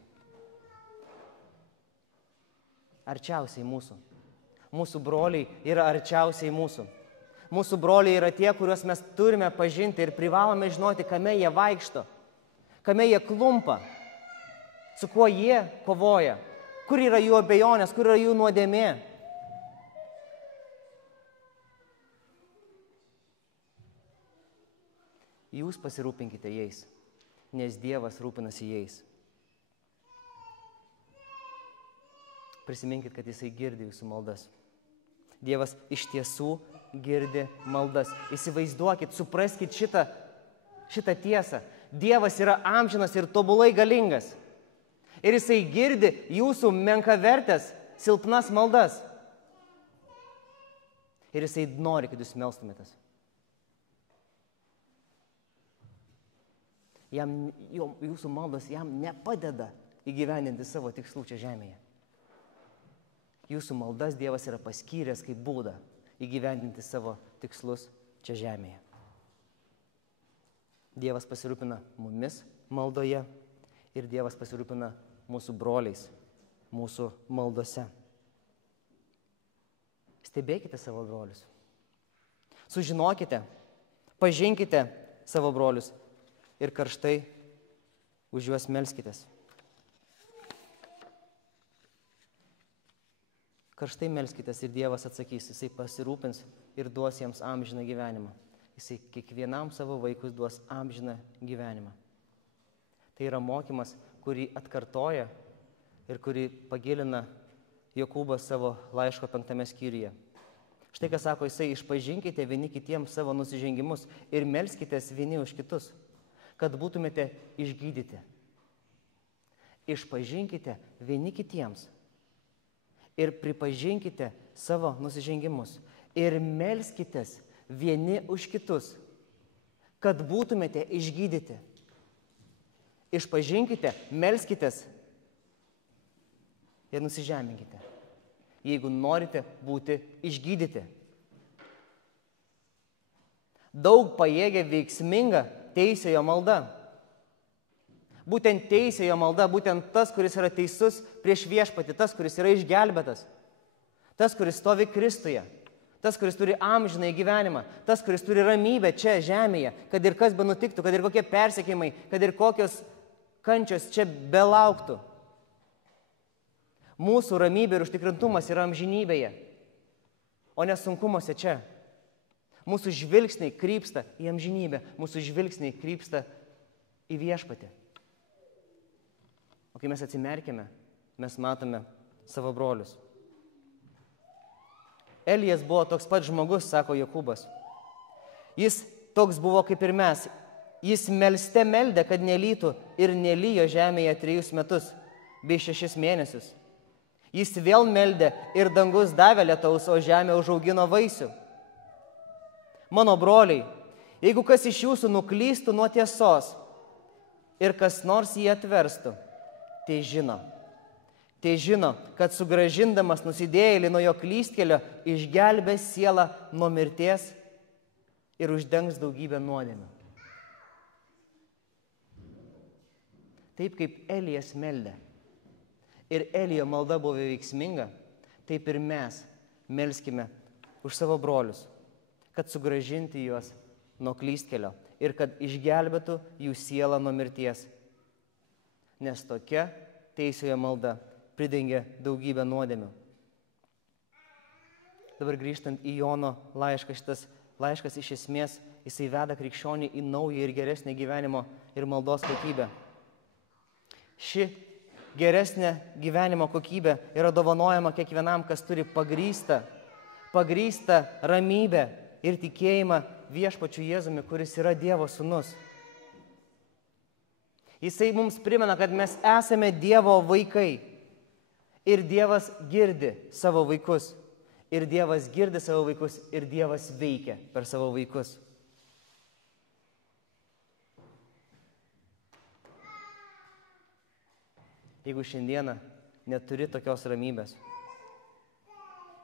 Arčiausiai mūsų. Mūsų broliai yra arčiausiai mūsų. Mūsų broliai yra tie, kuriuos mes turime pažinti ir privalome žinoti, kame jie vaikšto, kame jie klumpa, su kuo jie kovoja, kur yra jų abejonės, kur yra jų nuodėmė. Jūs pasirūpinkite jais, nes Dievas rūpinasi jais. Prisiminkit, kad Jisai girdi jūsų maldas. Dievas iš tiesų girdi maldas. Įsivaizduokit, supraskit šitą tiesą. Dievas yra amžinas ir tobulai galingas. Ir Jisai girdi jūsų menkavertės, silpnas maldas. Ir Jisai nori, kad jūs melstumėtės. Jūsų maldos jam nepadeda įgyvendinti savo tikslų čia žemėje. Jūsų maldas Dievas yra paskyręs kaip būdą įgyvendinti savo tikslus čia žemėje. Dievas pasirūpina mumis maldoje ir Dievas pasirūpina mūsų broliais, mūsų maldose. Stebėkite savo brolius. Sužinokite, pažinkite savo brolius ir karštai už juos melskitės. Karštai melskitės ir Dievas atsakys, jisai pasirūpins ir duos jiems amžiną gyvenimą. Jisai kiekvienam savo vaikus duos amžiną gyvenimą. Tai yra mokymas, kurį atkartoja ir kurį pagilina Jokūbas savo laiško 5 skyriuje. Štai ką sako jisai, išpažinkite vieni kitiems savo nusižengimus ir melskitės vieni už kitus, kad būtumėte išgydyti. Išpažinkite vieni kitiems ir pripažinkite savo nusižengimus ir melskitės vieni už kitus, kad būtumėte išgydyti. Išpažinkite, melskitės ir nusižeminkite, jeigu norite būti išgydyti. Daug pajėgia veiksminga teisėjo malda. Būtent teisėjo malda, būtent tas, kuris yra teisus prieš viešpatį, tas, kuris yra išgelbėtas, tas, kuris stovi Kristuje, tas, kuris turi amžinąjį gyvenimą, tas, kuris turi ramybę čia žemėje, kad ir kas be nutiktų, kad ir kokie persekiojimai, kad ir kokios kančios čia belauktų. Mūsų ramybė ir užtikrintumas yra amžinybėje, o ne sunkumuose čia. Mūsų žvilgsniai krypsta į amžinybę, mūsų žvilgsniai krypsta į viešpatį. O kai mes atsimerkime, mes matome savo brolius. Elijas buvo toks pat žmogus, sako Jokūbas. Jis toks buvo kaip ir mes. Jis melste meldė, kad nelytų ir nelyjo žemėje 3 metus bei 6 mėnesius. Jis vėl meldė ir dangus davė lietaus, o žemė užaugino vaisių. Mano broliai, jeigu kas iš jūsų nuklystų nuo tiesos ir kas nors jį atverstų, tai žino, kad sugrąžindamas nusidėjėlį nuo jo klystkelio išgelbės sielą nuo mirties ir uždengs daugybę nuodėmių. Taip kaip Elijas meldė ir Elijo malda buvo veiksminga, taip ir mes melskime už savo brolius, kad sugrąžinti juos nuo klystkelio ir kad išgelbėtų jų sielą nuo mirties. Nes tokia teisiojo malda pridengia daugybę nuodėmių. Dabar grįžtant į Jono laišką, šitas laiškas iš esmės jisai veda krikščionį į naują ir geresnę gyvenimo ir maldos kokybę. Ši geresnė gyvenimo kokybė yra dovanojama kiekvienam, kas turi pagrįstą ramybę ir tikėjimą viešpačiu Jėzumi, kuris yra Dievo sūnus. Jisai mums primena, kad mes esame Dievo vaikai. Ir Dievas girdi savo vaikus. Ir Dievas girdi savo vaikus. Ir Dievas veikia per savo vaikus. Jeigu šiandieną neturi tokios ramybės,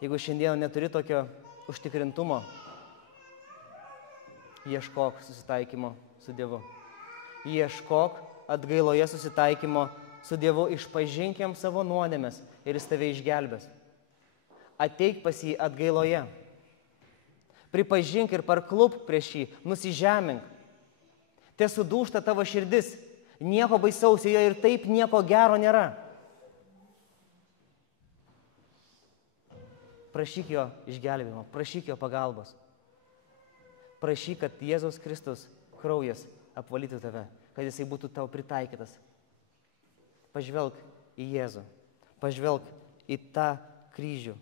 jeigu šiandieną neturi tokio užtikrintumo, ieškok susitaikymo su Dievu. Ieškok atgailoje susitaikymo su Dievu, išpažinkim savo nuodėmes ir jis tave išgelbės. Ateik pas jį atgailoje. Pripažink ir parklūpk prieš jį, nusižemink. Te sudūžta tavo širdis, nieko baisaus jo ir taip nieko gero nėra. Prašyk jo išgelbėjimo, prašyk jo pagalbos. Prašyk, kad Jėzaus Kristus kraujas apvalytų tave, kad jisai būtų tau pritaikytas. Pažvelk į Jėzų, pažvelk į tą kryžių.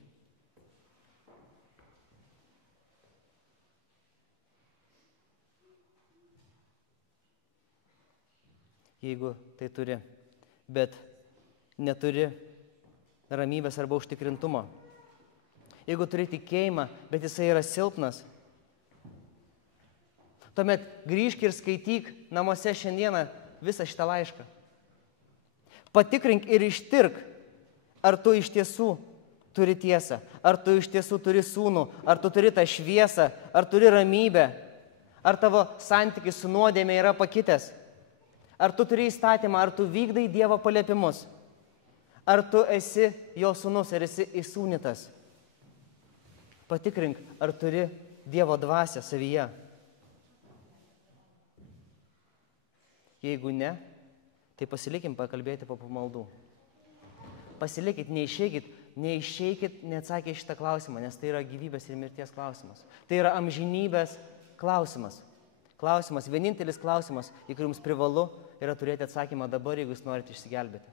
Jeigu tai turi, bet neturi ramybės arba užtikrintumo. Jeigu turi tikėjimą, bet jisai yra silpnas, tuomet grįžk ir skaityk namuose šiandieną visą šitą laišką. Patikrink ir ištirk, ar tu iš tiesų turi tiesą, ar tu iš tiesų turi sūnų, ar tu turi tą šviesą, ar turi ramybę, ar tavo santykis su nuodėmė yra pakitęs, ar tu turi įstatymą, ar tu vykdai Dievo paliepimus, ar tu esi jo sūnus, ar esi įsūnytas. Patikrink, ar turi Dievo dvasią savyje. Jeigu ne, tai pasilikim pakalbėti po pamaldų. Pasilikit, neišeikit neatsakę šitą klausimą, nes tai yra gyvybės ir mirties klausimas. Tai yra amžinybės klausimas. Klausimas, vienintelis klausimas, į kurį jums privalu yra turėti atsakymą dabar, jeigu jūs norite išsigelbėti.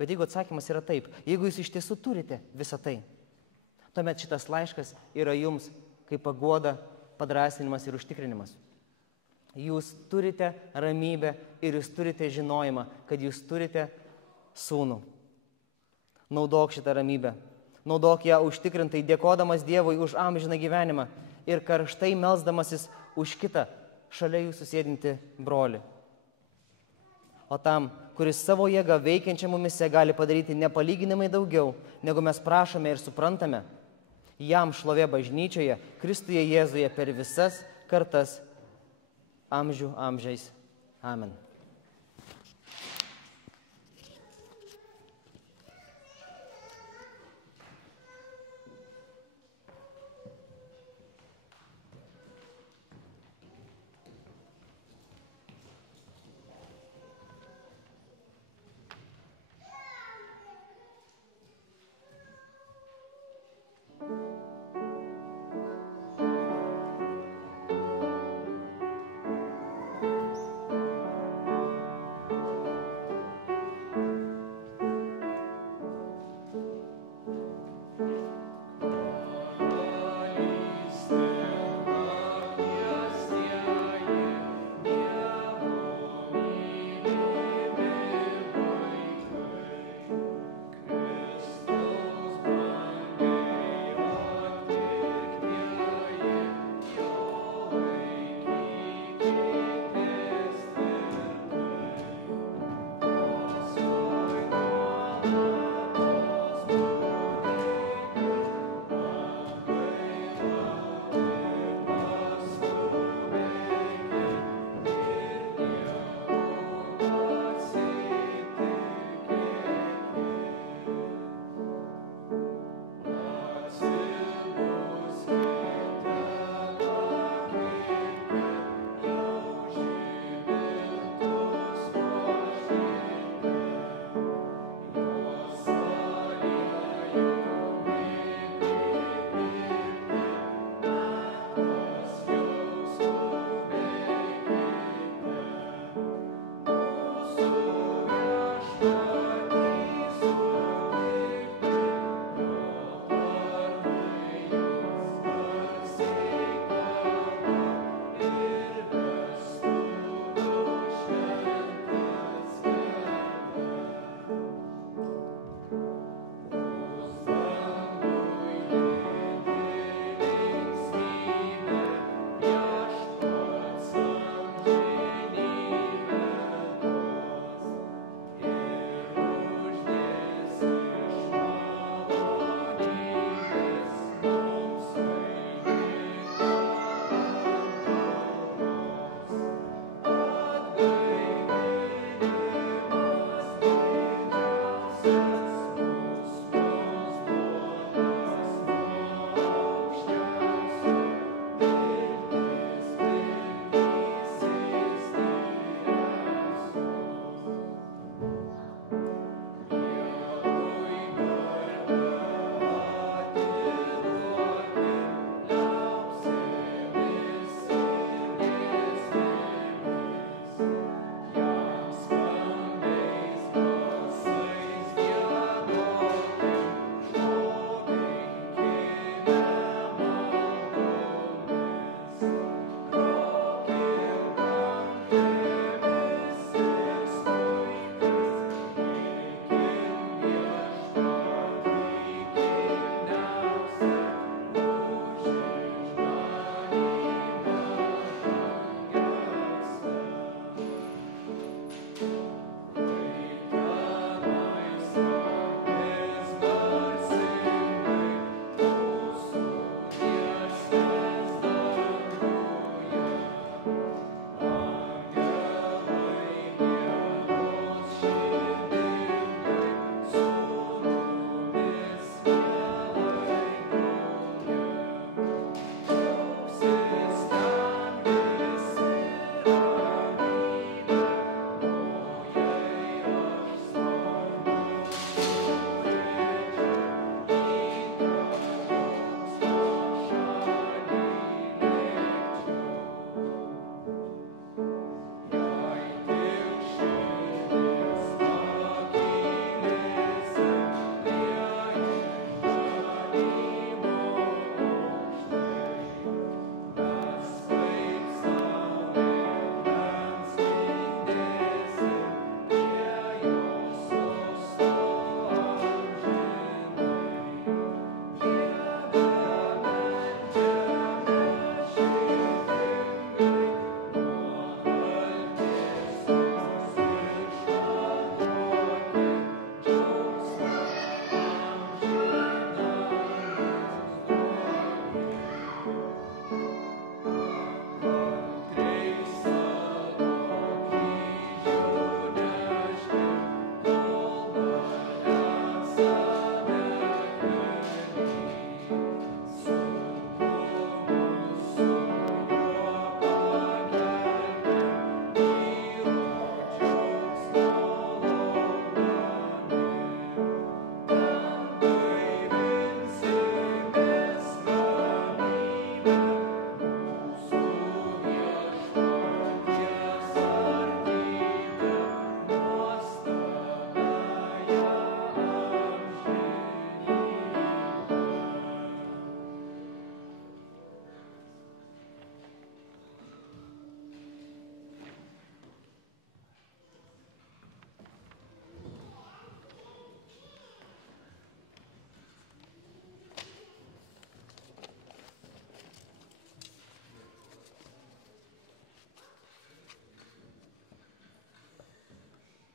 Bet jeigu atsakymas yra taip, jeigu jūs iš tiesų turite visą tai, tuomet šitas laiškas yra jums kaip paguoda, padrąsinimas ir užtikrinimas. Jūs turite ramybę ir jūs turite žinojimą, kad jūs turite sūnų. Naudok šitą ramybę. Naudok ją užtikrintai, dėkodamas Dievui už amžiną gyvenimą ir karštai melsdamasis už kitą šalia jūsų sėdinti brolį. O tam, kuris savo jėgą veikiančią mumise gali padaryti nepalyginamai daugiau, negu mes prašome ir suprantame, jam šlovė bažnyčioje, Kristuje Jėzuje per visas kartas, amžių amžiais. Amen.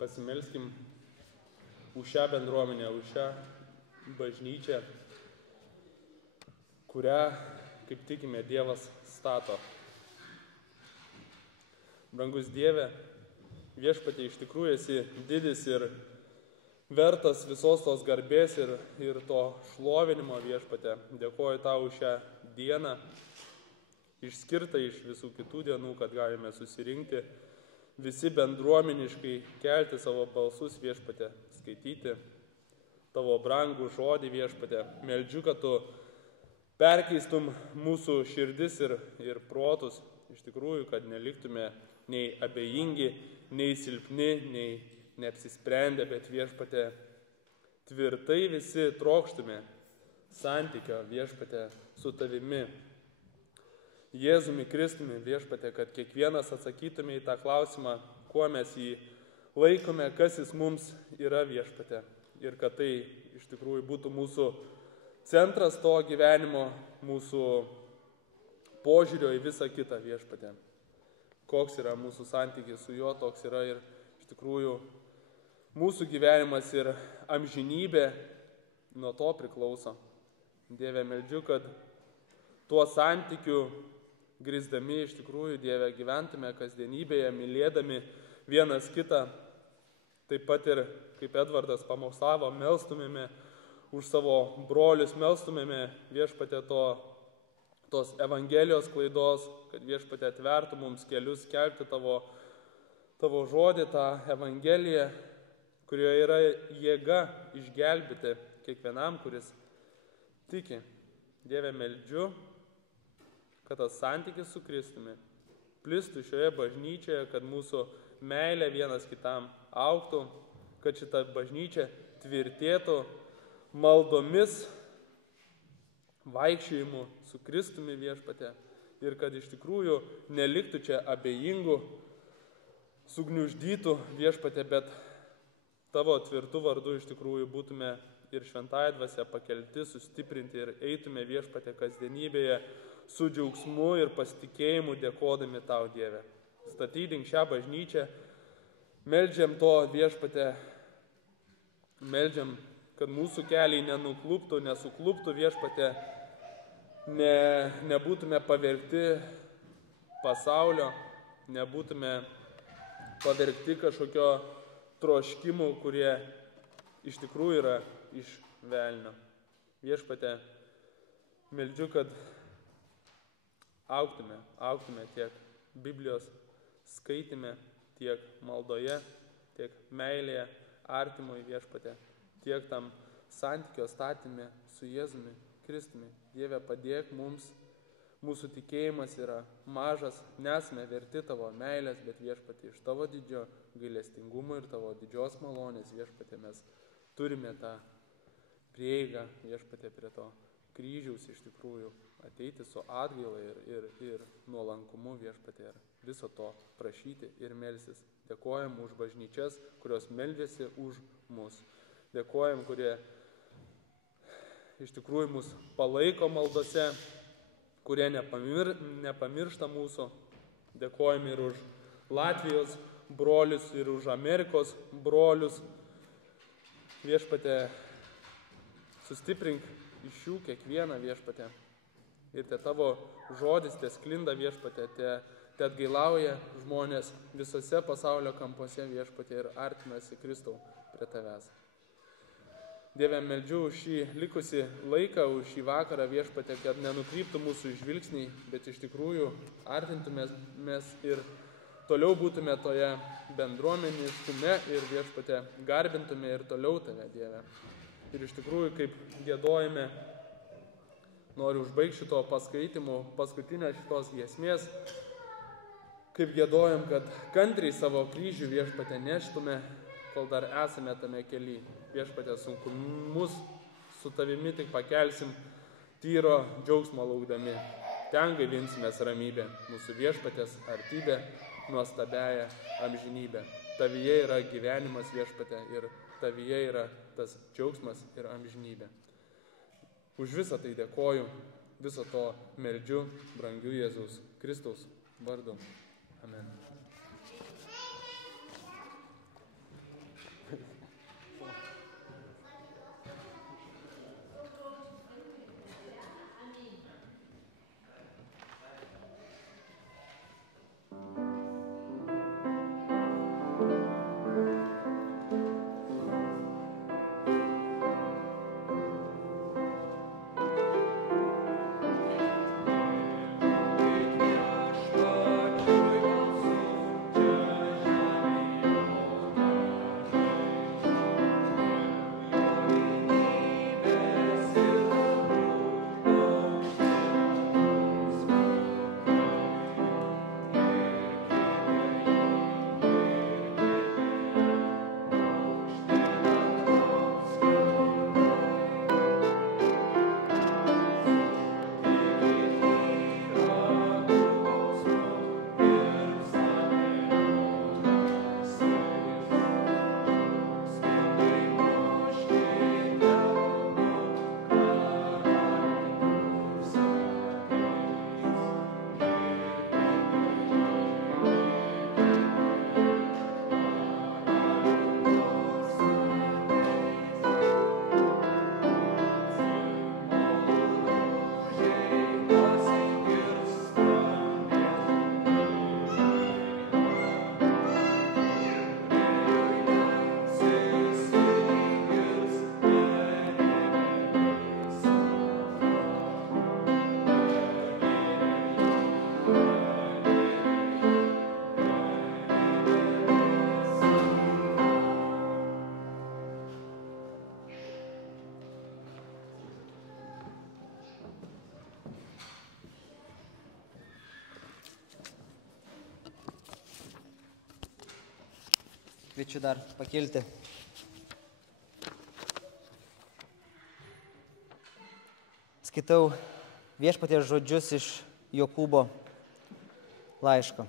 pasimelskim už šią bendruomenę, už šią bažnyčią, kurią, kaip tikime, Dievas stato. Brangus Dieve, Viešpatie, iš tikrųjų esi didis ir vertas visos tos garbės ir to šlovinimo, Viešpatie. Dėkoju tau už šią dieną, išskirtą iš visų kitų dienų, kad galime susirinkti, visi bendruomeniškai kelti savo balsus, Viešpatie, skaityti tavo brangų žodį, Viešpatie. Meldžiu, kad tu perkeistum mūsų širdis ir protus, iš tikrųjų, kad neliktume nei abejingi, nei silpni, nei neapsisprendę, bet, Viešpatie, tvirtai visi trokštume santykio, Viešpatie, su tavimi, Jėzumi Kristumi, Viešpatie, kad kiekvienas atsakytume į tą klausimą, kuo mes jį laikome, kas jis mums yra, Viešpatie, ir kad tai iš tikrųjų būtų mūsų centras to gyvenimo, mūsų požiūrio į visą kitą, Viešpatie. Koks yra mūsų santykis su juo, toks yra ir iš tikrųjų mūsų gyvenimas ir amžinybė nuo to priklauso. Dieve, meldžiu, kad tuo santykiu grįsdami iš tikrųjų, Dieve, gyventume kasdienybėje, mylėdami vienas kitą. Taip pat ir, kaip Edvardas pamokslavo, melstumėme už savo brolius, melstumėme, Viešpatie, tos Evangelijos klaidos, kad, Viešpatie, atvertų mums kelius skelbti tavo žodį, tą Evangeliją, kurioje yra jėga išgelbėti kiekvienam, kuris tiki. Dieve, meldžiu, kad tas santykis su Kristumi plistų šioje bažnyčioje, kad mūsų meilė vienas kitam augtų, kad šita bažnyčia tvirtėtų maldomis, vaikščiojimu su Kristumi, Viešpatie, ir kad iš tikrųjų neliktų čia abejingų, sugniuždytų, Viešpatie, bet tavo tvirtų vardu iš tikrųjų būtume ir šventąja dvasia pakelti, sustiprinti ir eitume, Viešpatie, kasdienybėje su džiaugsmu ir pasitikėjimu, dėkodami tau, Dieve. Statydink šią bažnyčią, meldžiam to, Viešpatie, meldžiam, kad mūsų keliai nenukluptų, nesukluptų, Viešpatie, nebūtume pavergti pasaulio, nebūtume pavergti kažkokio troškimų, kurie iš tikrųjų yra iš velnio. Viešpatie, meldžiu, kad augtume tiek Biblijos skaitime, tiek maldoje, tiek meilėje artimui, Viešpatie, tiek tam santykio statyme su Jėzumi Kristumi. Dieve, padėk mums, mūsų tikėjimas yra mažas, nesame verti tavo meilės, bet, Viešpatie, iš tavo didžio gailestingumo ir tavo didžios malonės, Viešpatie, mes turime tą prieigą, Viešpatie, prie to kryžiaus iš tikrųjų ateiti su atgaila ir nuolankumu, Viešpatie, ir viso to prašyti ir melstis. Dėkojam už bažnyčias, kurios meldžiasi už mus. Dėkojam, kurie iš tikrųjų mus palaiko maldose, kurie nepamiršta mūsų. Dėkojam ir už Latvijos brolius, ir už Amerikos brolius. Viešpatie, sustiprink iš jų kiekvieną, Viešpatie. Ir te tavo žodis te sklinda, Viešpatie, te atgailauja žmonės visose pasaulio kampuose, Viešpatie, ir artinasi Kristau prie tavęs. Dieve, meldžiu už šį likusį laiką, už šį vakarą, Viešpatie, kad nenukryptų mūsų žvilgsniai, bet iš tikrųjų artintumės ir toliau būtume toje bendruomeniškume ir, Viešpatie, garbintume ir toliau tave, Dieve. Ir iš tikrųjų, kaip giedojame, noriu užbaigti šito paskaitimu, paskutinę šitos giesmės, kaip giedojam, kad kantriai savo kryžių, Viešpatie, neštume, kol dar esame tame kely. Viešpatie, sunkumus su tavimi tik pakelsim tyro džiaugsmo laukdami. Ten gaivinsimės ramybę, mūsų Viešpatės artybė, nuostabiąją amžinybę. Tavyje yra gyvenimas, Viešpatie, ir tavyje yra tas džiaugsmas ir amžinybė. Už visą tai dėkoju, viso to meldžiu brangiu Jėzaus Kristaus vardu. Amen. Kviečiu dar pakilti. Skaitau Viešpaties žodžius iš Jokūbo laiško.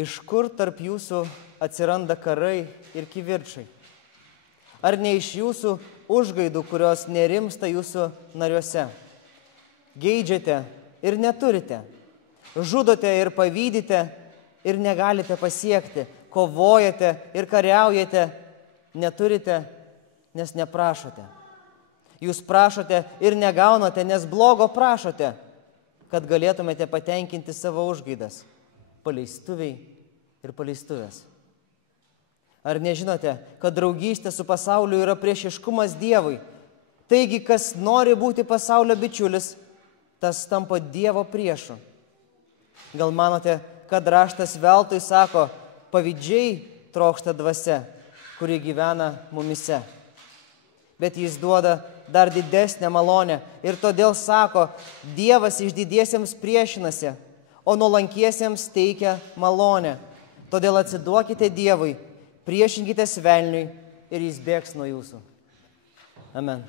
Iš kur tarp jūsų atsiranda karai ir kivirčai? Ar ne iš jūsų užgaidų, kurios nerimsta jūsų nariuose? Geidžiate ir neturite, žudote ir pavydite ir negalite pasiekti, kovojate ir kariaujate, neturite, nes neprašote. Jūs prašote ir negaunate, nes blogo prašote, kad galėtumėte patenkinti savo užgaidas, paleistuviai ir paleistuvės. Ar nežinote, kad draugystė su pasauliu yra priešiškumas Dievui? Taigi, kas nori būti pasaulio bičiulis, tas tampa Dievo priešu. Gal manote, kad raštas veltui sako, pavydžiai trokšta dvasia, kuri gyvena mumise. Bet jis duoda dar didesnę malonę ir todėl sako, Dievas išdidiesiems priešinasi, o nuolankiesiems teikia malonę. Todėl atsiduokite Dievui, priešinkitės velniui ir jis bėgs nuo jūsų. Amen.